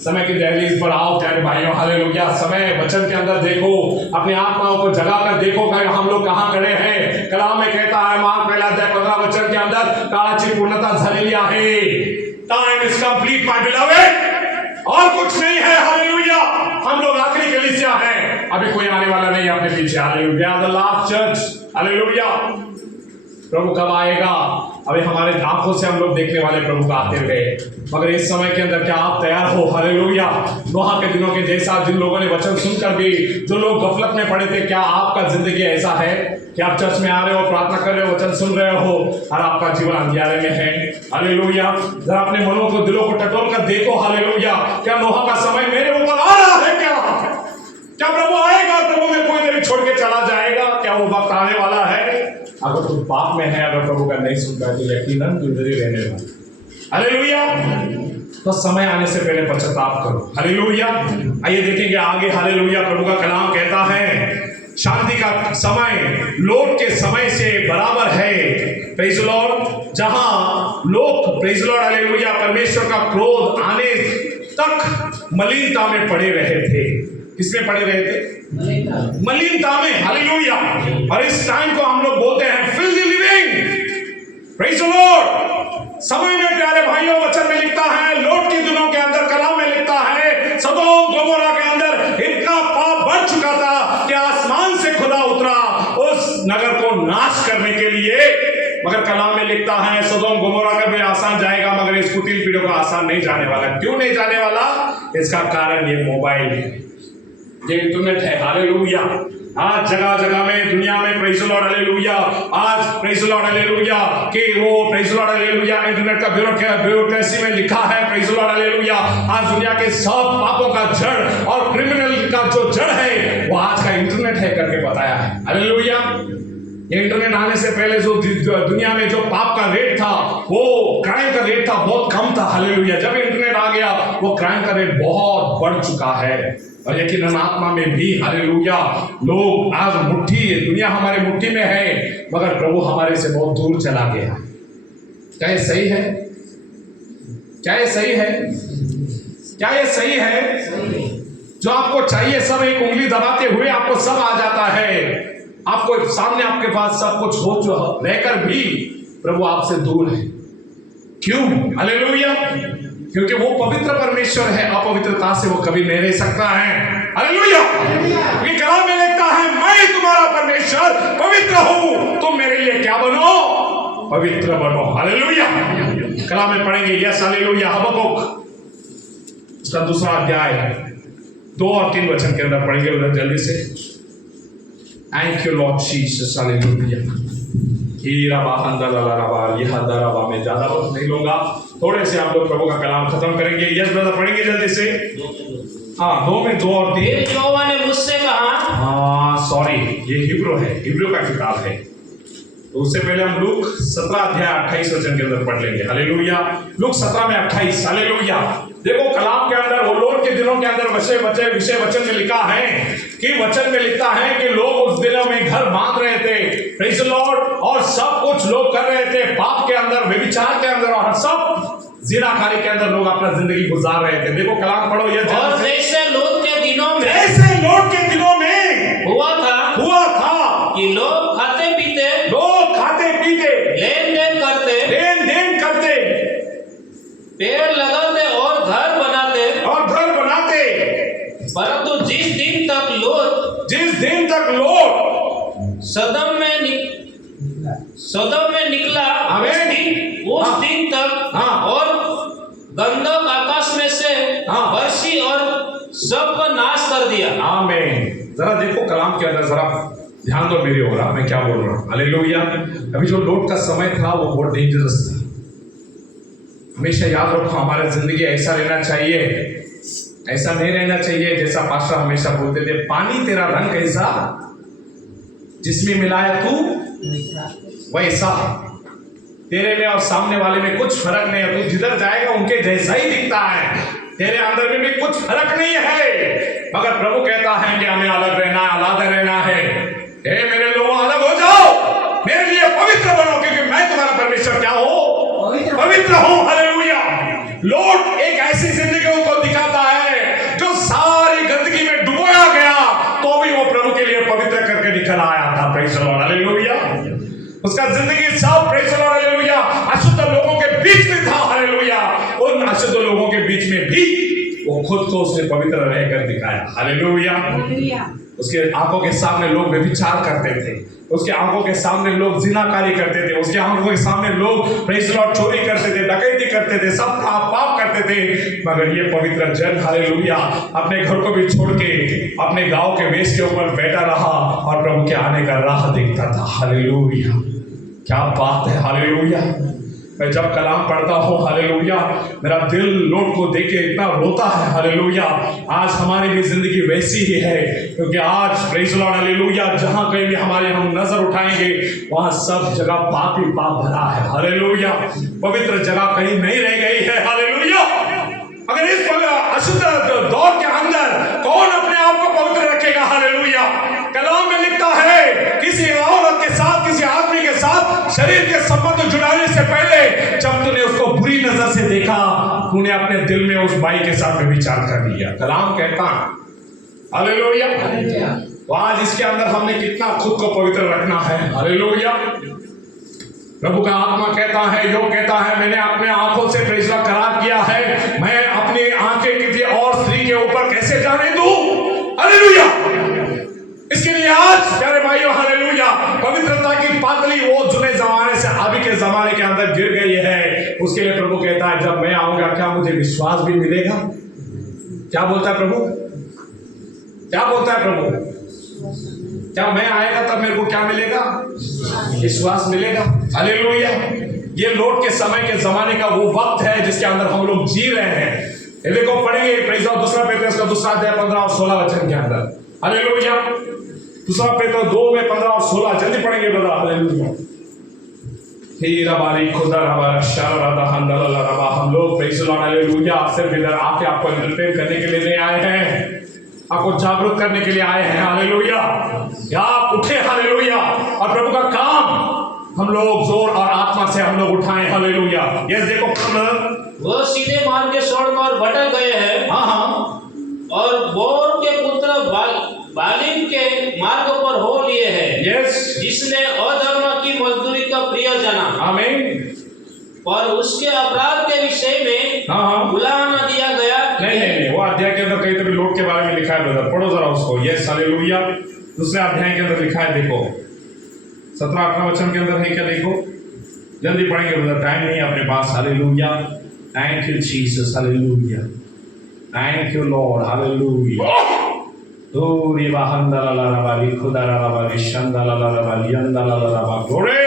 समय की दहलीज पर आओ प्यारे भाइयों। हालेलुया। समय वचन के अंदर देखो, अपनी आत्माओं को जगा कर देखो कि हम लोग कहां खड़े हैं। कलाम में कहता है मार्क 1:15 वचन के अंदर, काळाची पूर्णता झालेली आहे। Time is complete my beloved. और कुछ नहीं है। हालेलुया। हम लोग आखिरी कलीसिया हैं, अभी कोई आने वाला नहीं है अपने पीछे। Hallelujah. The last church. Hallelujah. प्रभु कब आएगा, अभी हमारे आंखों से हम लोग देखने वाले प्रभु का आते हुए, मगर इस समय के अंदर क्या आप तैयार हो। हालेलुया। नोहा के दिनों के जैसा जिन लोगों ने वचन सुनकर भी जो लोग गफलत में पड़े थे, क्या आपका जिंदगी ऐसा है कि आप चर्च में आ रहे हो, प्रार्थना कर रहे हो, वचन सुन रहे हो और आपका जीवन अंधियारे में है। हालेलुया। जरा अपने मनों को, दिलों को टटोल कर देखो। हालेलुया। क्या नोहा का समय मेरे ऊपर आ रहा है? क्या प्रभु आएगा, प्रभु में कोई मेरे छोड़ के चला जाएगा? क्या वो वक्त आने वाला है? अगर तुम पाप में है, अगर प्रभु का नहीं सुनता है तो यकीनन तू इधर ही रहने वाला। हालेलुया। तो समय आने से पहले पश्चाताप करो। हालेलुया। आइए देखेंगे आगे। हालेलुया। प्रभु का कलाम कहता है शांति का समय लोट के समय से बराबर है। Praise the Lord. जहां लोग, प्रेज़ द लॉर्ड, हालेलुया, परमेश्वर का क्रोध आने तक मलिनता में पड़े रहे थे। किसमें पड़े रहे थे? मलिनता में। हालेलुया। और इस टाइम को हम लोग बोलते हैं filthy living. Praise the Lord. समय में प्यारे भाइयों वचन में लिखता है, लोट के दिनों के अंदर कलाम में लिखता है, सदोम गोमोरा के अंदर इतना लिए, मगर कलाम में लिखता है सदोम गोमोरा का भी आसान जाएगा, मगर इस कुटिल पीढ़ी का आसान नहीं जाने वाला। क्यों नहीं जाने वाला? इसका कारण ये मोबाइल है, ये इंटरनेट है। हालेलुया। आज जगह जगह में दुनिया में प्रेज़ द लॉर्ड हालेलुया, आज प्रेज़ द लॉर्ड हालेलुया कि वो praise the Lord hallelujah internet का ब्यूरोक्रेसी में लिखा है प्रेज़ द लॉर्ड हालेलुया। आज दुनिया के सब पापों का जड़ और क्रिमिनल का जो जड़ है वो आज का इंटरनेट है करके बताया है। हालेलुया। ये इंटरनेट आने से पहले जो दुनिया में जो पाप का रेट था, वो क्राइम का रेट था, बहुत कम था। हालेलुया। जब इंटरनेट आ गया वो क्राइम का रेट बहुत बढ़ चुका है। और यकीनन आत्मा में भी हालेलुया लोग आज दुनिया हमारे मुट्ठी में है, मगर प्रभु हमारे से बहुत दूर चला गया। क्या ये सही है? क्या ये सही है? क्या ये सही है? जो आपको चाहिए सब एक उंगली दबाते हुए आपको सब आ जाता है, आपको सामने आपके पास सब कुछ हो जो रहकर भी प्रभु आपसे दूर है। क्यों? हालेलुया। क्योंकि वो पवित्र परमेश्वर है, अपवित्रता से वो कभी नहीं रह सकता है। हालेलुया। ये कलाम में लिखता है मैं तुम्हारा परमेश्वर पवित्र हूं, तुम मेरे लिए क्या बनो? पवित्र बनो। हालेलुया। कलाम में पढ़ेंगे यस हालेलुया हबक्कुक उसका 2 अध्याय 2 और 3 वचन के अंदर पढ़ेंगे उधर जल्दी से। Thank you Lord Jesus hallelujah. मैं ज्यादा वक्त नहीं लूंगा, थोड़े से आप लोग प्रभु का कलाम खत्म करेंगे। यस ब्रदर पढ़ेंगे जल्दी से। हाँ 2 में 2 और 3। फिर यहोवा ने मुझसे कहा, हाँ सॉरी ये हिब्रू है, हिब्रू का किताब है। तो उससे पहले हम लूक 17 अध्याय 28 वचन के अंदर पढ़ लेंगे। हालेलुया। लूक 17 में 28। हालेलुया। देखो कलाम के अंदर वो लोड के दिनों के अंदर विषय वचन में लिखा है कि वचन में लिखता है कि लोग उस दिनों में घर बांध रहे थे प्रेज़ द लॉर्ड, और सब कुछ लोग कर रहे थे पाप के अंदर, व्यभिचार के अंदर और सब जिनाकारी के अंदर लोग अपना जिंदगी गुजार रहे थे। देखो कलाम पढ़ो ये। और जैसे लोट के दिनों में हुआ था कि लोग खाते पीते लेन देन करते पेड़ लगाते और घर बनाते, परंतु जिस दिन तक लोट सदम में निकला उस दिन तक और गंधक आकाश में से बरसी और सबको नाश कर दिया। आमीन। जरा देखो कलाम के अंदर, जरा ध्यान दो मेरी ओर, मैं क्या बोल रहा हूँ। हालेलुया। अभी जो लोट का समय था वो बहुत डेंजरस था। हमेशा याद रखो हमारी जिंदगी ऐसा रहना चाहिए, ऐसा नहीं रहना चाहिए जैसा पास्टर हमेशा बोलते थे, पानी तेरा रंग कैसा जिसमें मिलाया तू वैसा। तेरे में और सामने वाले में कुछ फर्क नहीं है, तू जिधर जाएगा उनके जैसा ही दिखता है, तेरे अंदर में भी कुछ फर्क नहीं है। मगर प्रभु कहता है कि हमें अलग रहना है, अलग रहना है। हे मेरे लोगों अलग हो जाओ, मेरे लिए पवित्र बनो, क्योंकि मैं तुम्हारा परमेश्वर क्या हो? पवित्र हूं। हालेलुया। लोट एक ऐसी जिंदगी को दिखाता है जो सारी गंदगी में डुबोया गया तो भी वो प्रभु के लिए पवित्र करके निकल आया था। Praise the Lord hallelujah. उसका जिंदगी सब प्रेज़ द लॉर्ड हालेलुया अशुद्ध लोगों के बीच में था। हालेलुया। उन अशुद्ध लोगों के बीच में भी वो खुद को उसने पवित्र रहकर दिखाया। हालेलुया। उसके आंखों के सामने लोग व्यभिचार करते थे, उसके आंखों के सामने लोग जिनाकारी करते थे, उसके आंखों के सामने लोग प्रेज़ द लॉर्ड चोरी करते थे, डकैती करते थे, सब पाप करते थे। मगर ये पवित्र जन हालेलुया अपने घर को भी छोड़ के अपने गांव के वेश के ऊपर बैठा रहा और प्रभु के आने का राह देखता था। हालेलुया। क्या बात है। हालेलुया। मैं जब कलाम पढ़ता हूँ हालेलुया मेरा दिल लोट को देख के इतना रोता है। हालेलुया। आज हमारी भी जिंदगी वैसी ही है, क्योंकि आज प्रेज़ द लॉर्ड हालेलुया जहाँ कहीं भी हम नजर उठाएंगे वहां सब जगह पाप ही पाप भरा है। हालेलुया। पवित्र जगह कहीं नहीं रह गई है। हालेलुया। अगर इस अशुद्ध दौर के अंदर कौन अपने आप को पवित्र रखेगा? हालेलुया। कलाम में लिखता है किसी औरत के साथ, किसी आदमी के साथ शरीर के संबंध जुड़ाने से पहले जब तूने उसको बुरी नजर से देखा, तूने अपने दिल में उस बाई के साथ विचार कर लिया। कलाम कहता है हालेलुया। तो आज इसके अंदर हमने कितना खुद को पवित्र रखना है। हालेलुया। प्रभु का आत्मा कहता है, योग कहता है, मैंने अपने आंखों से फैसला करार किया है, मैं अपनी आंखें किसी और स्त्री के ऊपर कैसे जाने दूं। हालेलुया। इसके लिए आज प्यारे भाइयों हालेलुया पवित्रता की पातली वो जुने के जमाने के अंदर गिर गई है, उसके लिए प्रभु कहता है जब मैं आऊंगा क्या मुझे विश्वास भी मिलेगा? क्या बोलता है प्रभु? क्या बोलता है प्रभु? क्या मैं आएगा तब मेरे को क्या मिलेगा? विश्वास मिलेगा। हालेलुया। ये लौट के समय के जमाने का वो वक्त है जिसके अंदर हम लोग जी रहे हैं। ये देखो पढ़ेंगे प्रेज़ ऑफ दूसरा पेतरुस का दूसरा अध्याय 15 और 16 वचन के अंदर। हालेलुया। दूसरा पेतरुस 2 में 15 और 16 जल्दी पढ़ेंगे ब्रदर। हालेलुया। हम लोग प्रेज़ द लॉर्ड हालेलुया सिर्फ इधर आके आपको एंटरटेन करने के लिए नहीं आए हैं, आपको जागरूक करने के लिए आए हैं। हालेलुया। या आप उठे हालेलुया और प्रभु का काम हम लोग जोर और आत्मा से हम लोग उठाएं। हालेलुया। यस देखो वो सीधे मार्ग के छोड़ और भटक गए हैं। हाँ और बोर के पुत्र बालिम के मार्ग पर हो लिए हैं। यस जिसने अधर्म की मजदूरी का प्रिय जाना। आमीन। और उसके अपराध के विषय में बुला न दिया गया। नहीं, वो अध्याय के अंदर कहीं तो भी लोट के बारे में लिखा है ब्रदर, पढ़ो जरा उसको। Yes hallelujah. दूसरे अध्याय के अंदर लिखा है, देखो 17-18 वचन के अंदर है क्या? देखो जल्दी पढ़ेंगे ब्रदर, टाइम नहीं है अपने पास। Hallelujah. Thank you Jesus. Hallelujah. Thank you Lord. Hallelujah. दोरी बाहंदला रबाली खुदारा रबाली शंदला रबाली अंदला रबा ग्लोरी।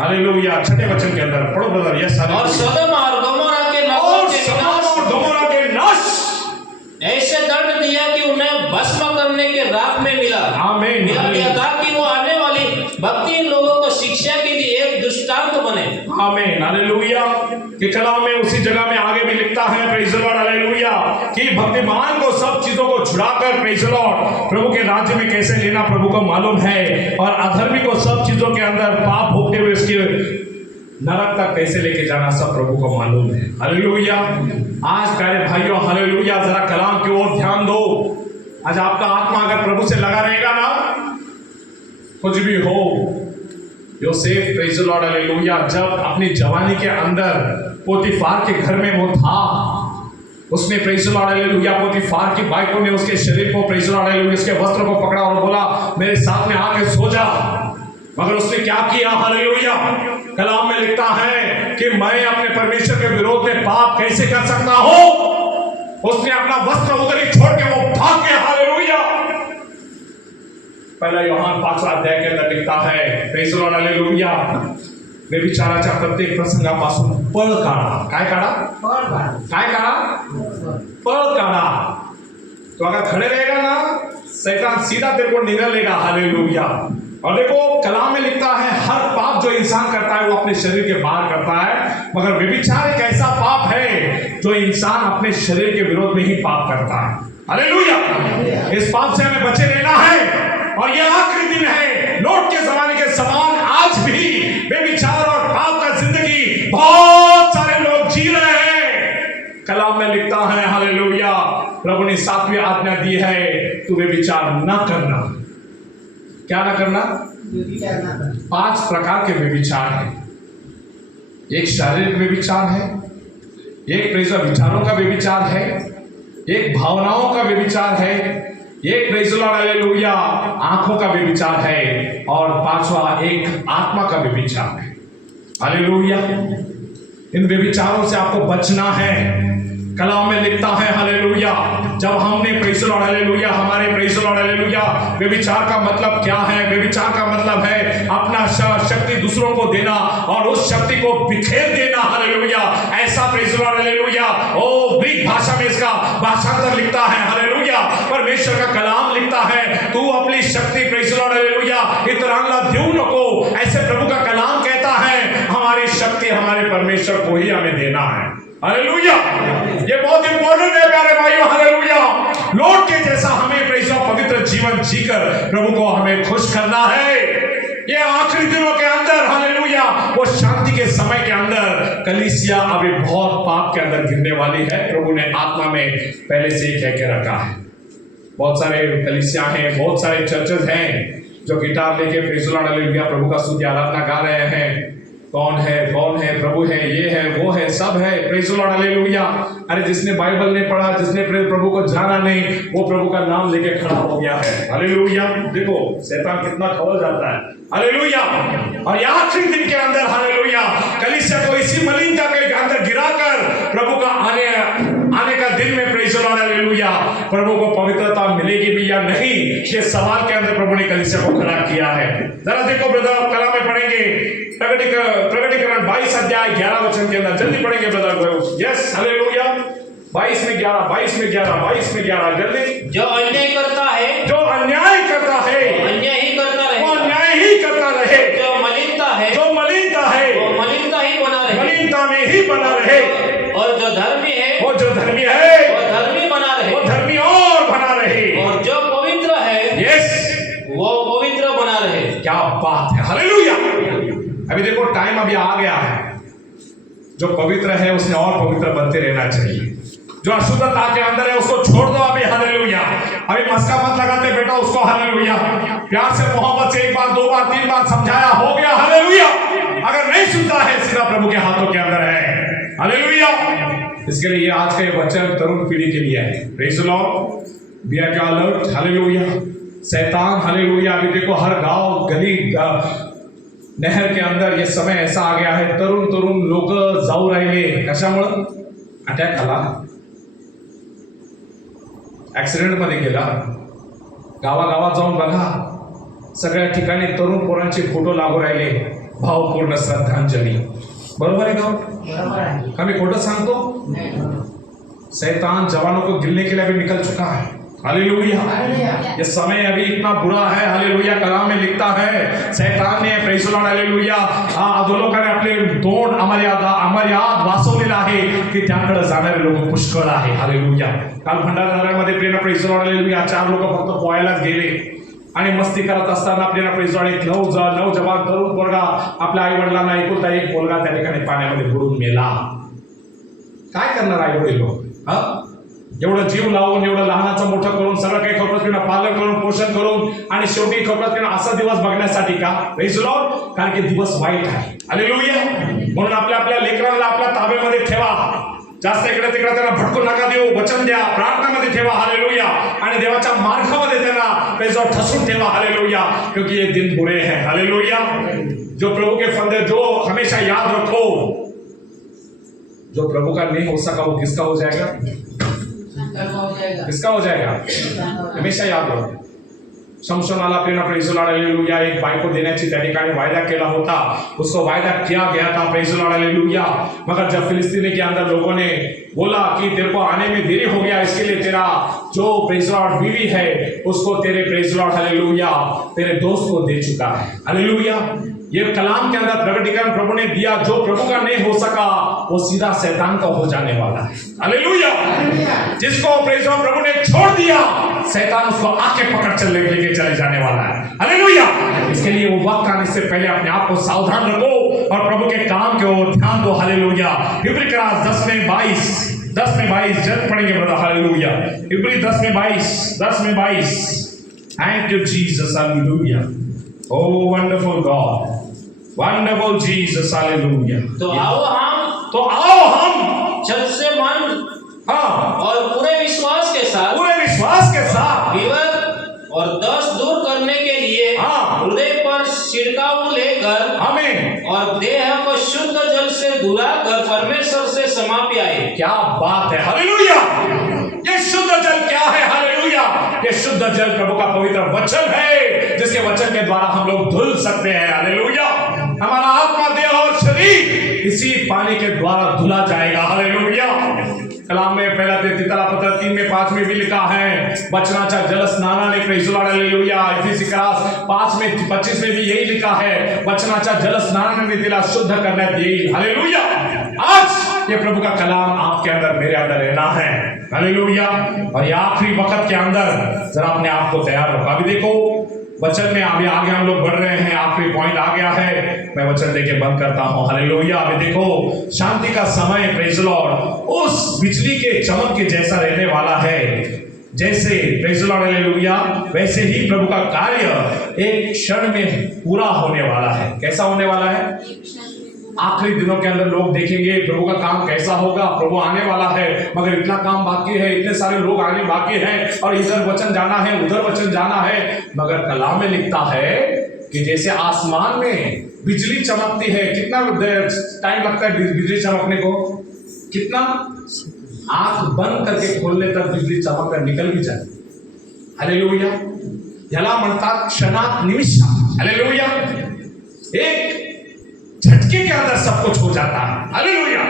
हालेलुया। छठे वचन के अंदर पढ़ो ब्रदर। यस। और सदम और गमोरा के नाश ऐसे दंड दिया कि उन्हें भस्म करने के राह में मिला। आमीन। मिला दिया ताकि वो आने वाली भक्ति लोगों को शिक्षा के लिए एक दृष्टांत बने। आमीन। हालेलुया। कि कलाम में उसी जगह में आगे भी लिखता है प्रेज़ द लॉर्ड हालेलुया कि भक्तिमान को सब चीजों को छुड़ाकर प्रेज़ द लॉर्ड प्रभु के राज्य में कैसे लेना प्रभु को मालूम है, और अधर्मी को सब चीजों के अंदर पाप भोगते हुए इसके नरक तक कैसे लेके जाना सब प्रभु को मालूम है। हालेलुया। आज प्यारे भाइयों हालेलुया जरा कलाम की ओर ध्यान दो। आज आपका आत्मा अगर प्रभु से लगा रहेगा ना, कुछ भी हो। योसेफ प्रेज़ द लॉर्ड हालेलुया जब अपनी जवानी के अंदर पोतीफार के घर में वो था, उसने प्रेज़ द लॉर्ड हालेलुया पोतीफार की वाइफ ने उसके शरीर को प्रेज़ द लॉर्ड हालेलुया उसके वस्त्र को पकड़ा और बोला मेरे साथ में आके सो जा। मगर उसने क्या किया? हालेलुया। कलाम में लिखता है कि मैं अपने परमेश्वर के विरोध में पाप कैसे कर सकता हूं? उसने अपना वस्त्र उधर ही छोड़ के वो भाग गया। हालेलुया। पहला यूहन्ना 5वां अध्याय के अंदर लिखता है प्रेज़ द लॉर्ड हालेलुया व्यभिचाराच्या प्रत्येक प्रसंगापासून पळ काढा। काय काढा? काय काढा? पळ काढा। तो अगर खड़े रहेगा ना शैतान सीधा तेरे को निगलेगा। हालेलुया। और देखो कलाम में लिखता है हर पाप जो इंसान करता है वो अपने शरीर के बाहर करता है, मगर व्यभिचार एक ऐसा पाप है जो इंसान अपने शरीर के विरोध में ही पाप करता है। हालेलुया। इस पाप से हमें बचे रहना है। और यह आखिरी दिन है लौट के जमाने के समान आज भी व्यभिचार और पाप का जिंदगी बहुत सारे लोग जी रहे हैं। कलाम में लिखता है हालेलुया प्रभु ने 7वीं आज्ञा दी है तू व्यभिचार न करना। क्या ना करना? 5 प्रकार के व्यभिचार है। एक शारीरिक व्यभिचार है, एक प्रेज़ विचारों का व्यभिचार है, एक भावनाओं का व्यभिचार है, एक प्रेज़ द लॉर्ड हालेलुया आंखों का व्यभिचार है, और 5वां एक आत्मा का व्यभिचार है। हालेलुया। इन व्यभिचारों से आपको बचना है। कलाम में लिखता है हालेलुया जब हमने प्रेज़ द लॉर्ड हालेलुया हमारे प्रेज़ द लॉर्ड हालेलुया व्यभिचार का मतलब क्या है? व्यभिचार का मतलब है अपना शक्ति दूसरों को देना और उस शक्ति को बिखेर देना। हालेलुया। ऐसा प्रेज़ द लॉर्ड हालेलुया ओ ग्रीक भाषा में इसका भाषांतर लिखता है। हालेलुया। परमेश्वर का कलाम लिखता है तू अपनी शक्ति प्रेज़ द लॉर्ड हालेलुया इतरांना देऊ नको। ऐसे प्रभु का कलाम कहता है हमारी शक्ति हमारे परमेश्वर को ही हमें देना है। हालेलुया। ये बहुत इंपॉर्टेंट है प्यारे भाइयों। हालेलुया। लौट के जैसा हमें प्रेज़ पवित्र जीवन जीकर प्रभु को हमें खुश करना है। ये आखिरी दिनों के अंदर हालेलुया वो शांति के समय के अंदर कलीसिया अभी बहुत पाप के अंदर गिरने वाली है। प्रभु ने आत्मा में पहले से ही कह के रखा है। बहुत सारे कलीसिया हैं, बहुत सारे चर्चेस हैं जो गिटार लेके प्रेज़ द लॉर्ड हालेलुया प्रभु का स्तुति आराधना गा रहे हैं, कौन है प्रभु है, ये है वो है, सब है। Praise the Lord, hallelujah. अरे जिसने बाइबल नहीं पढ़ा, जिसने प्रभु को जाना नहीं, वो प्रभु का नाम लेके खड़ा हो गया है। हालेलुया। देखो शैतान कितना खबर जाता है। हालेलुया। और ये आखिरी दिन के अंदर हालेलुया कलीसिया को इसी मलिनता के अंदर गिराकर प्रभु का आने का दिन में प्रेज़ द लॉर्ड, हालेलुया, प्रभु को पवित्रता मिलेगी भी या नहीं, ये सवाल के अंदर प्रभु ने कलीसिया को खड़ा किया है। जरा देखो ब्रदर, कला में पढ़ेंगे प्रकटीकरण 22 अध्याय 11 वचन के अंदर, जल्दी पढ़ेंगे ब्रदर। Yes, hallelujah. 22 में 11 जल्दी। जो अन्याय करता है जो अन्याय करता है अन्याय ही करता रहे, वो अन्याय ही करता रहे। जो मलिनता है जो मलिनता है वो मलिनता ही बना रहे, मलिनता में ही बना रहे। और जो धर्मी है वो जो धर्मी है वो धर्मी बना रहे, वो धर्मी और बना रहे। और जो पवित्र है यस, वो पवित्र बना रहे। क्या बात है, हालेलुया। अभी देखो टाइम अभी आ गया है, जो पवित्र है उसने और पवित्र बनते रहना चाहिए। जो अशुद्धता के अंदर है उसको छोड़ दो अभी, हालेलुया। अभी मस्का मत लगाते बेटा उसको, हालेलुया। प्यार से मोहब्बत से 1 बार 2 बार 3 बार समझाया, हो गया, हालेलुया। अगर नहीं सुनता है, सीधा प्रभु के हाथों के अंदर है, हालेलुया। इसके लिए आज का ये वचन तरुण पीढ़ी के लिए है। Praise the Lord, be alert, hallelujah. शैतान, हालेलुया, अभी देखो हर गांव गली नहर के अंदर ये समय ऐसा आ गया है, तरुण लोक जाऊ राहिले। कशामुळं? अटॅक आला, ऍक्सिडेंट मध्ये गेला। गावागावात जाऊन बघा, सगळ्या ठिकाणी तरुण पोरांचे फोटो लागू राहिले, भावपूर्ण श्रद्धांजली। बरोबर आहे का? का मी खोटं सांगतो? शैतान जवानों को गिरने के लिए अभी निकल चुका है, हालेलुया। ये समय अभी इतना बुरा है, हालेलुया। कलाम में लिखता है शैतान ने, प्रेज़ द लॉर्ड, हालेलुया, अधोलोकाने आपले तोंड अमर्याद वासवलेलं आहे की त्याकडे जाणारे लोक पुष्कळ आहे, हालेलुया। काल भंडारदऱ्यामध्ये प्रेज़ द लॉर्ड, हालेलुया, 4 लोक फक्त पोहायलाच गेले आणि मस्ती करत असताना आपल्याला प्रेज़ द लॉर्ड एक नवजवान तरुण पोरगा आपल्या आई वडिलांना एकुलता एक पोरगा त्या ठिकाणी पाण्यामध्ये बुडून मेला। काय करणार आई वडील लोक? एवढं जीव लावून, एवढं लहानाचं मोठं करून, सगळं काही खपत पालन करून, पोषण करून, आणि शेवटी खपत असा दिवस बघण्यासाठी का? प्रेज़ द लॉर्ड, कारण की दिवस वाईट आहे, हालेलुया। म्हणून आपल्या लेकरांना आपल्या ताब्यामध्ये ठेवा, जास्त इकडे तिकडे त्यांना भटकू नका देऊ, वचन द्या, प्रार्थनामध्ये ठेवा, हालेलुया, आणि देवाच्या मार्गामध्ये त्यांना प्रेज़ द लॉर्ड ठसून ठेवा, हालेलुया, क्योंकि ये दिन बुरे हैं, हालेलुया। जो प्रभु के फंदे, जो हमेशा याद रखो, जो प्रभु का नहीं हो सका वो किसका हो जाएगा? किसका हो जाएगा? हमेशा याद रखो। शमशोनाला प्रेज़ द लॉर्ड, हालेलुया, एक बाइक को देण्याची त्या ठिकाणी वायदा केला होता, उसको वायदा किया गया था, प्रेज़ द लॉर्ड, हालेलुया। मगर जब फिलिस्तीनी के अंदर लोगों ने बोला कि तेरे को आने में देरी हो गया, इसके लिए तेरा जो प्रेज़ द लॉर्ड बीवी है उसको तेरे प्रेज़ द लॉर्ड, हालेलुया, तेरे दोस्त को दे चुका है, हालेलुया। ये कलाम के अंदर प्रकटीकरण प्रभु ने दिया, जो प्रभु का नहीं हो सका वो सीधा शैतान का हो जाने वाला है, हालेलुया। जिसको प्रेज़ द लॉर्ड प्रभु ने छोड़ दिया, शैतान उसको आके पकड़ चल लेके चले जाने वाला है, हालेलुया। इसके लिए वो वक्त आने से पहले अपने आप को सावधान रखो और प्रभु के काम के ओर ध्यान दो, हालेलुया। इब्री 10 में 22 जल्द पढ़ेंगे ब्रदर, हालेलुया। इब्री 10 में 22 thank you Jesus, hallelujah. Oh wonderful God, wonderful Jesus, hallelujah। तो आओ हम जल से मन, और पूरे विश्वास के साथ विवद और दस दूर करने के लिए हृदय पर छिड़काव लेकर, आमीन, और देह को शुद्ध जल से धुलाकर परमेश्वर से समाप्त आए। क्या बात है, हालेलुया। ये शुद्ध जल क्या है, हालेलुया? ये शुद्ध जल प्रभु का पवित्र वचन है, जिसके वचन के द्वारा हम लोग धुल सकते हैं, हालेलुया। हमारा आत्मा, देह और शरीर इसी पानी के द्वारा धुला जाएगा, हालेलुया। कलाम में पहला पत्र 3 में 5 में भी लिखा है, वचनाचा जल स्नानाने, प्रेज़ द लॉर्ड, हालेलुया। इफिसियास 5 में 25 में भी यही लिखा है, वचनाचा जल स्नानाने तिला शुद्ध करण्यात येईल, हालेलुया। आज ये प्रभु का कलाम आपके अंदर, मेरे अंदर रहना है, हालेलुया। और ये आखिरी वक्त के अंदर जरा अपने आप को तैयार रखो। अभी देखो वचन में अभी आगे हम लोग बढ़ रहे हैं, आखिरी पॉइंट आ गया है, मैं वचन देके बंद करता हूं, हालेलुया। अभी देखो शांति का समय, प्रेज़ द लॉर्ड, उस बिजली के चमक के जैसा रहने वाला है, जैसे प्रेज़ द लॉर्ड, हालेलुया, वैसे ही प्रभु का कार्य एक क्षण में पूरा होने वाला है। कैसा होने वाला है? आखिरी दिनों के अंदर लोग देखेंगे प्रभु का काम कैसा होगा, प्रभु आने वाला है मगर इतना काम बाकी है, इतने सारे लोग आने बाकी हैं और इधर वचन जाना है उधर वचन जाना है। मगर कलाम में लिखता है कि जैसे आसमान में बिजली चमकती है, कितना टाइम लगता है बिजली चमकने को, कितना, आंख बंद करके खोलने तक बिजली चमक कर निकल भी जाए। हालेलुया। याला म्हणतात क्षणात निमिषा। हालेलुया। एक झटके के अंदर सब कुछ हो जाता है। हालेलुया।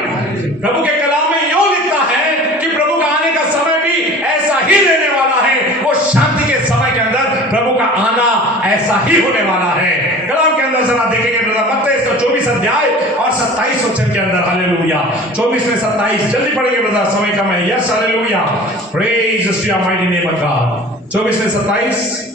प्रभु के कलाम में यूं लिखता है कि प्रभु का आने का समय भी ऐसा ही रहने वाला है। वो शांति के समय के अंदर प्रभु का आना ऐसा ही होने वाला है। कलाम के अंदर जरा देखेंगे मत्ती 24 अध्याय और 27 वचन के अंदर। हालेलुया। 24 में 27 जल्दी पढ़ेंगे ब्रदर, समय कम है। Yes hallelujah. Praise to your mighty name of God. 24 में 27।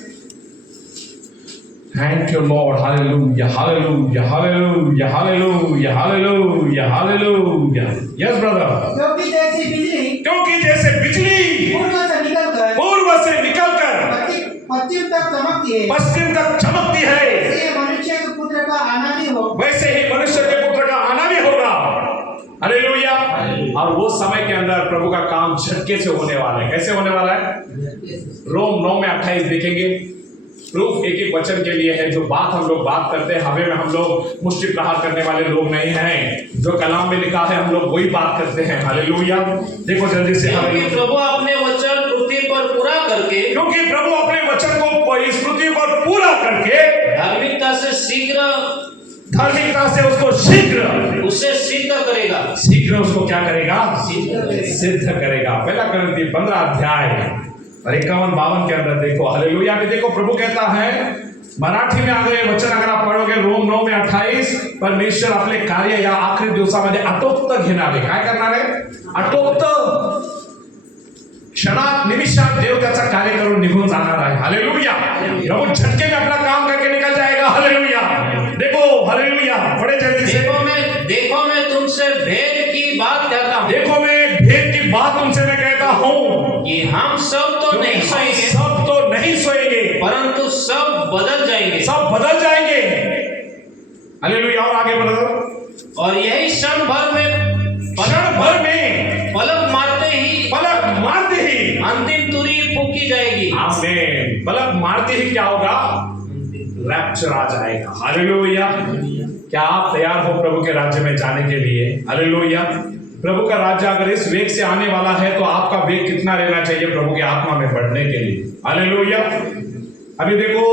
Thank you Lord. Hallelujah. Hallelujah. Hallelujah. Hallelujah. Hallelujah. Hallelujah. Yes brother. क्योंकि जैसे बिजली पूर्व से निकलकर पश्चिम तक चमकती है वैसे मनुष्य के पुत्र का आना भी हो, वैसे ही मनुष्य के पुत्र का आना भी होगा। हालेलुया। और वो समय के अंदर प्रभु का काम झटके से होने वाला है। कैसे होने वाला है? रोम 9 में 28 देखेंगे। प्रूफ एक एक वचन के लिए है। जो बात हम लोग बात करते हैं हमें में हम लोग मुष्टि प्रहार करने वाले लोग नहीं हैं। जो कलाम में लिखा है हम लोग वही बात करते हैं। हालेलुया। देखो जल्दी से। क्योंकि प्रभु अपने वचन पृथ्वी पर पूरा करके, क्योंकि प्रभु अपने वचन को इस पृथ्वी पर पूरा करके धार्मिकता से उसको शीघ्र उसे सिद्ध करेगा। शीघ्र उसको क्या करेगा? सिद्ध करेगा। पहला कुरिन्थी 15 अध्याय और 51-52 के अंदर देखो। हालेलुया। में देखो प्रभु कहता है, मराठी में आ गए वचन अगर आप पढ़ोगे रोम 9 में 28, परमेश्वर आपले कार्य या आखरी दिवसामध्ये आटोपत घेणारे। काय करणारे? आटोपत, क्षणात निमिषात देव त्याचा कार्य करून निघून जाणार आहे। हालेलुया। प्रभु झटके में अपना काम करके निकल जाएगा। हालेलुया। देखो हालेलुया। बड़े जल्दी से। देखो मैं तुमसे भेद की बात कहता हूँ। देखो मैं भेद की बात तुमसे मैं कहता हूँ कि हम सब तो नहीं सोएंगे, सब तो नहीं सोएंगे, परंतु सब बदल जाएंगे। सब बदल जाएंगे। हालेलुया। और आगे बढ़ो। और यही क्षण भर में पलक मारते ही अंतिम तुरी फूकी जाएगी। आमीन। पलक मारते ही क्या होगा? रैप्चर आ जाएगा। हालेलुया। क्या आप तैयार हो प्रभु के राज्य में जाने के लिए? हालेलुया। प्रभु का राज्य अगर इस वेग से आने वाला है तो आपका वेग कितना रहना चाहिए प्रभु के आत्मा में बढ़ने के लिए? हालेलुया। अभी देखो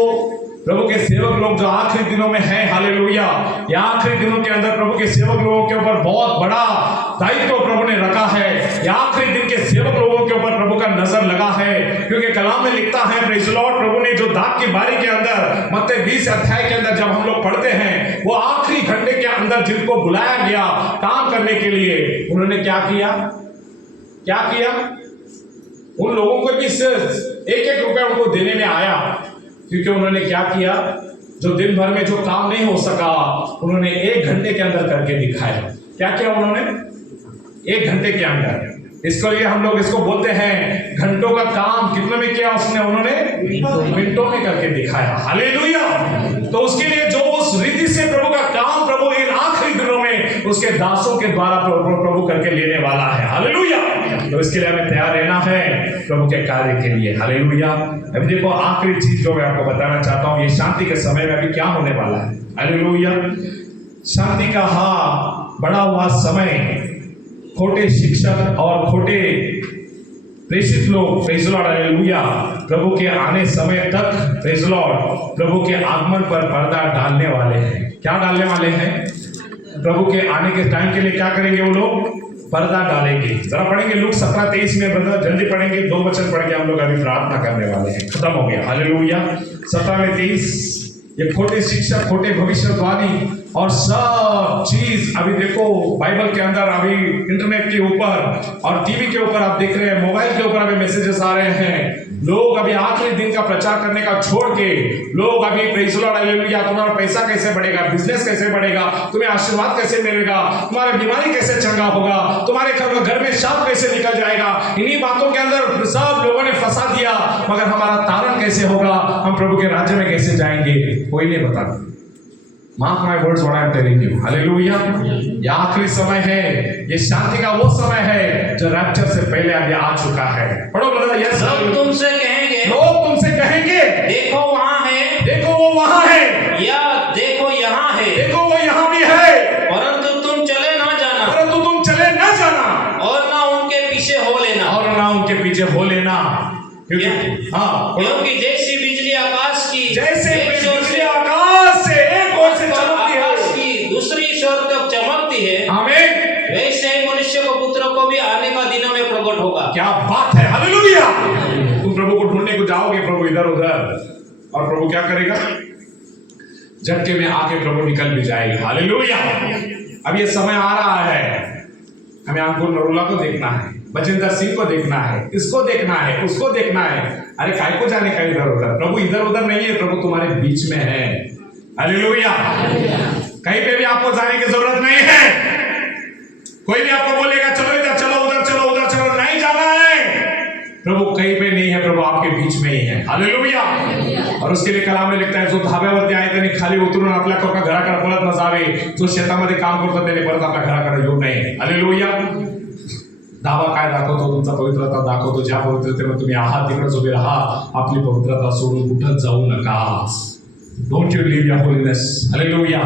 प्रभु के सेवक लोग जो आखिरी दिनों में हैं, हालेलुया, या आखिरी दिनों के अंदर प्रभु के सेवक लोगों के ऊपर बहुत बड़ा दायित्व प्रभु ने रखा है। या आखिरी दिन के सेवक लोगों के ऊपर प्रभु का नजर लगा है। क्योंकि कलाम में लिखता है, प्रेज़ द लॉर्ड, प्रभु ने जो दाग की बारी के अंदर मत्ती 20 अध्याय के अंदर जब हम लोग पढ़ते हैं, वो आखिरी घंटे के अंदर जिनको बुलाया गया काम करने के लिए, उन्होंने क्या किया? क्या किया? उन लोगों को भी सिर्फ 1-1 रुपया उनको देने में आया। क्योंकि उन्होंने क्या किया? जो दिन भर में जो काम नहीं हो सका उन्होंने 1 घंटे के अंदर करके दिखाया। क्या किया उन्होंने? 1 घंटे के अंदर। इसको लिए हम लोग इसको बोलते हैं घंटों का काम कितने में किया उसने? उन्होंने मिनटों में करके दिखाया। हालेलुया। तो उसके लिए जो उस रीति से प्रभु का काम प्रभु इन आखिरी दिनों में उसके दासों के द्वारा प्रभु करके लेने वाला है। हालेलुया। तो इसके लिए हमें तैयार रहना है प्रभु के कार्य के लिए। हालेलुया। अभी देखो आखिरी चीज जो मैं आपको बताना चाहता हूं, ये शांति के समय में अभी क्या होने वाला है। हालेलुया। शांति का बड़ा हुआ समय, खोटे शिक्षक और खोटे प्रेषित लोग, प्रेज़ द लॉर्ड, हालेलुया, प्रभु के आने समय तक, प्रेज़ द लॉर्ड, प्रभु के आगमन पर पर्दा डालने वाले हैं। क्या डालने वाले हैं? प्रभु के आने के टाइम के लिए क्या करेंगे वो लोग? पर्दा डालेंगे। जरा पढ़ेंगे लूक 17:23 में ब्रदर, जल्दी पढ़ेंगे। 2 वचन पढ़ के हम लोग अभी प्रार्थना करने वाले हैं। खत्म हो गया। हालेलुया। 17:23। ये खोटे शिक्षक, खोटे भविष्यवाणी और सब चीज अभी देखो बाइबल के अंदर, अभी इंटरनेट के ऊपर और टीवी के ऊपर आप देख रहे हैं, मोबाइल के ऊपर अभी मैसेजेस आ रहे हैं। लोग अभी आखिरी दिन का प्रचार करने का छोड़ के लोग अभी प्रेज़ द लॉर्ड, हालेलुया, तुम्हारा पैसा कैसे बढ़ेगा, बिजनेस कैसे बढ़ेगा, तुम्हें आशीर्वाद कैसे मिलेगा, तुम्हारी बीमारी कैसे चंगा होगा, तुम्हारे घर में सांप कैसे निकल जाएगा, इन्हीं बातों के अंदर सब लोगों ने फंसा दिया। मगर हमारा तारण कैसे होगा, हम प्रभु के राज्य में कैसे जाएंगे, कोई नहीं बताता। Mark my words what I am telling you. Hallelujah. ये आखिरी समय है, ये शांति का वो समय है जो रैप्चर से पहले अभी आ चुका है। पढ़ो ब्रदर, यस। सब तुमसे कहेंगे, लोग तुमसे कहेंगे, देखो वहाँ है, देखो वो वहां है, या देखो यहाँ है, देखो वो यहाँ भी है, परंतु तुम चले ना जाना, परंतु तुम चले न जाना और ना उनके पीछे हो लेना, और ना उनके पीछे हो लेना। क्योंकि हाँ, क्योंकि जैसी बिजली आकाश की जैसे एक ओर बिजली आकाश से एक ओर से चमकती है, आकाश की दूसरी ओर तक चमकती है, आमीन। वैसे ही मनुष्य को पुत्र को भी आने का दिनों में प्रकट होगा। क्या बात है, हालेलुया। तुम प्रभु को ढूंढने को जाओगे, प्रभु इधर उधर, और प्रभु क्या करेगा? झटके में आके प्रभु निकल भी जाएगा। हालेलुया। अब ये समय आ रहा है, हमें अंकुर नरूला को देखना है, बजिंदर सिंह को देखना है, इसको देखना है, उसको देखना है। अरे काय को जाने का इधर उधर? प्रभु इधर उधर नहीं है, प्रभु तुम्हारे बीच में है। हालेलुया। कहीं पे भी आपको जाने की जरूरत नहीं है। कोई भी आपको बोलेगा चलो इधर चलो, उधर चलो, उधर चलो, नहीं जाना है। प्रभु कहीं पे नहीं है, प्रभु आपके बीच में ही है। हालेलुया। और उसके लिए कलाम में लिखता है, जो धाब्यावरती आहे त्यांनी खाली उतरून आपल्या घराकडे पळत न जावे, जो शेतामध्ये काम करतो त्याने परत आपल्या घराकडे येऊ नये। हालेलुया। दावा काय दाखवतो? तुमचा पवित्रता दाखवतो। ज्या पवित्रतेमध्ये तुम्ही आहात तिकडेच उभे राहा, आपली पवित्रता सोडून कुठं जाऊ नका। Don't you leave your holiness. Hallelujah.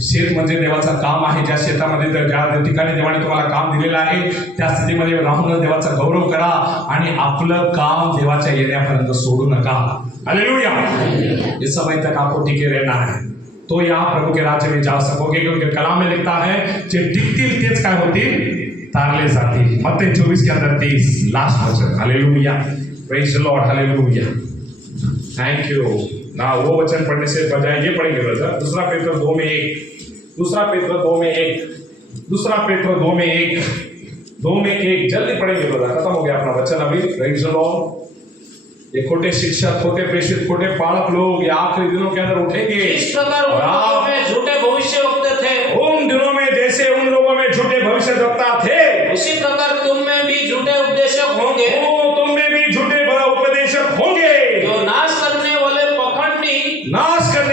शेत म्हणजे देवाचं काम आहे। ज्या शेतामध्ये ज्या ठिकाणी देवाने तुम्हाला काम दिलेलं आहे त्या स्थितीमध्ये राहून देवाचा गौरव करा आणि आपलं काम देवाच्या येण्यापर्यंत सोडू नका। हालेलुया। इस समय तक आपको टिके रहना है, तो यहाँ प्रभु के राज्य में जा सकोगे, क्योंकि कलाम में लिखता है जे टिकतील तेच काय होतील? तारले जातील। मत्ती 24 के अंदर 30 लास्ट वचन। Hallelujah. Praise the Lord. Hallelujah. Thank you ना। वो वचन पढ़ने से बजाय ये पढ़ेंगे ब्रदर, दूसरा पेत्र 2 में 1, दूसरा पेत्र 2 में 1, दूसरा पेत्र 2 में 1, 2 में 1 जल्दी पढ़ेंगे ब्रदर, खत्म हो गया अपना वचन अभी। Praise the Lord. ये खोटे शिक्षक, खोटे प्रेषित, खोटे पालक लोग ये आखिरी दिनों के अंदर उठेंगे। इस प्रकार उन लोगों में झूठे भविष्यवक्ता थे, उन दिनों में जैसे उन लोगों में झूठे भविष्यवक्ता थे, उसी प्रकार तुम में भी झूठे उपदेशक होंगे, तुम में भी झूठे उपदेशक होंगे, जो नाश करने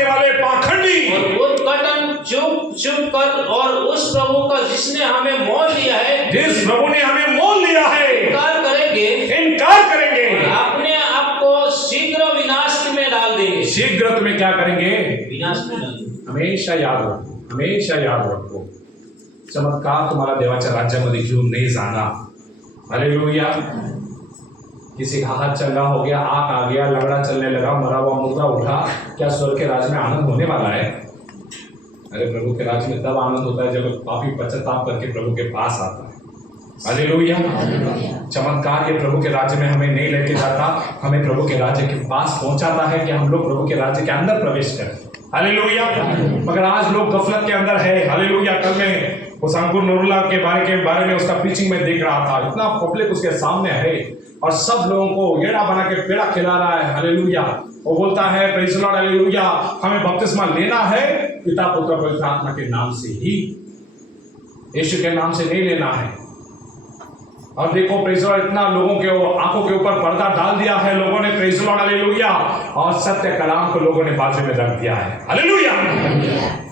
वाले पाखंडी और उद्घटन चुप कर और उस प्रभु का जिसने हमें मोल लिया है, जिस प्रभु ने हमें मोल लिया है, इनकार करेंगे और अपने आप को शीघ्र विनाश में डाल देंगे। शीघ्र तुम्हें क्या करेंगे? विनाश में डाल देंगे। हमेशा याद रखो, हमेशा याद रखो, चमत्कार तुम्हाला देवाच्या राज्यामध्ये घेऊन नहीं जाना। हालेलुया। किसी का हाथ चंगा हो गया, आंख आ गया, लंगड़ा चलने लगा, मरा हुआ मुर्दा उठा, क्या स्वर्ग के राज्य में आनंद होने वाला है? अरे प्रभु के राज्य में तब आनंद होता है जब पापी पश्चाताप करके प्रभु के पास आता है। हालेलुया। चमत्कार ये प्रभु के राज्य में हमें नहीं लेके जाता, हमें प्रभु के राज्य के पास पहुंचाता है कि हम लोग प्रभु के राज्य के अंदर प्रवेश करें। हालेलुया। मगर आज लोग गफलत के अंदर है। हालेलुया। कल मैं उस अंकुर नरूला के बारे में उसका प्रीचिंग में देख रहा था। इतना पब्लिक उसके सामने है और सब लोगों को येड़ा बना के पेड़ा खिला रहा है। हालेलुया। वो बोलता है प्रेज़ द लॉर्ड, हालेलुया, हमें बपतिस्मा लेना है पिता पुत्र पवित्र आत्मा के नाम से ही, यीशु के नाम से नहीं लेना है। और देखो प्रेज़ द लॉर्ड, इतना लोगों के आंखों के ऊपर पर्दा डाल दिया है लोगों ने। Praise the Lord, hallelujah. और सत्य कलाम को लोगों ने बाजू में रख दिया है। हालेलुया।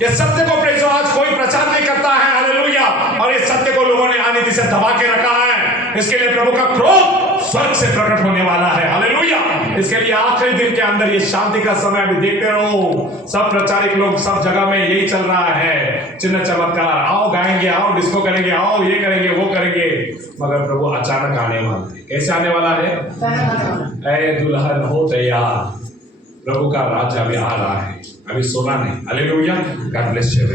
ये सत्य को प्रेज़ द लॉर्ड आज कोई प्रचार नहीं करता है। हालेलुया। और इस सत्य को लोगों ने अनिति से दबा के रखा है। इसके लिए प्रभु का क्रोध स्वर्ग से प्रकट होने वाला है। हालेलुया। इसके लिए आखिरी दिन के अंदर ये शांति का समय अभी देखते रहो। सब प्रचारक लोग सब जगह में यही चल रहा है, चिन्ह चमत्कार, आओ गाएंगे, आओ डिस्को करेंगे, आओ ये करेंगे, वो करेंगे। मगर प्रभु अचानक आने वाला है। कैसे आने वाला है? ऐ दुल्हन हो तैयार, प्रभु का राज्य अभी आ रहा है, अभी सोना नहीं। हालेलुया। God bless you.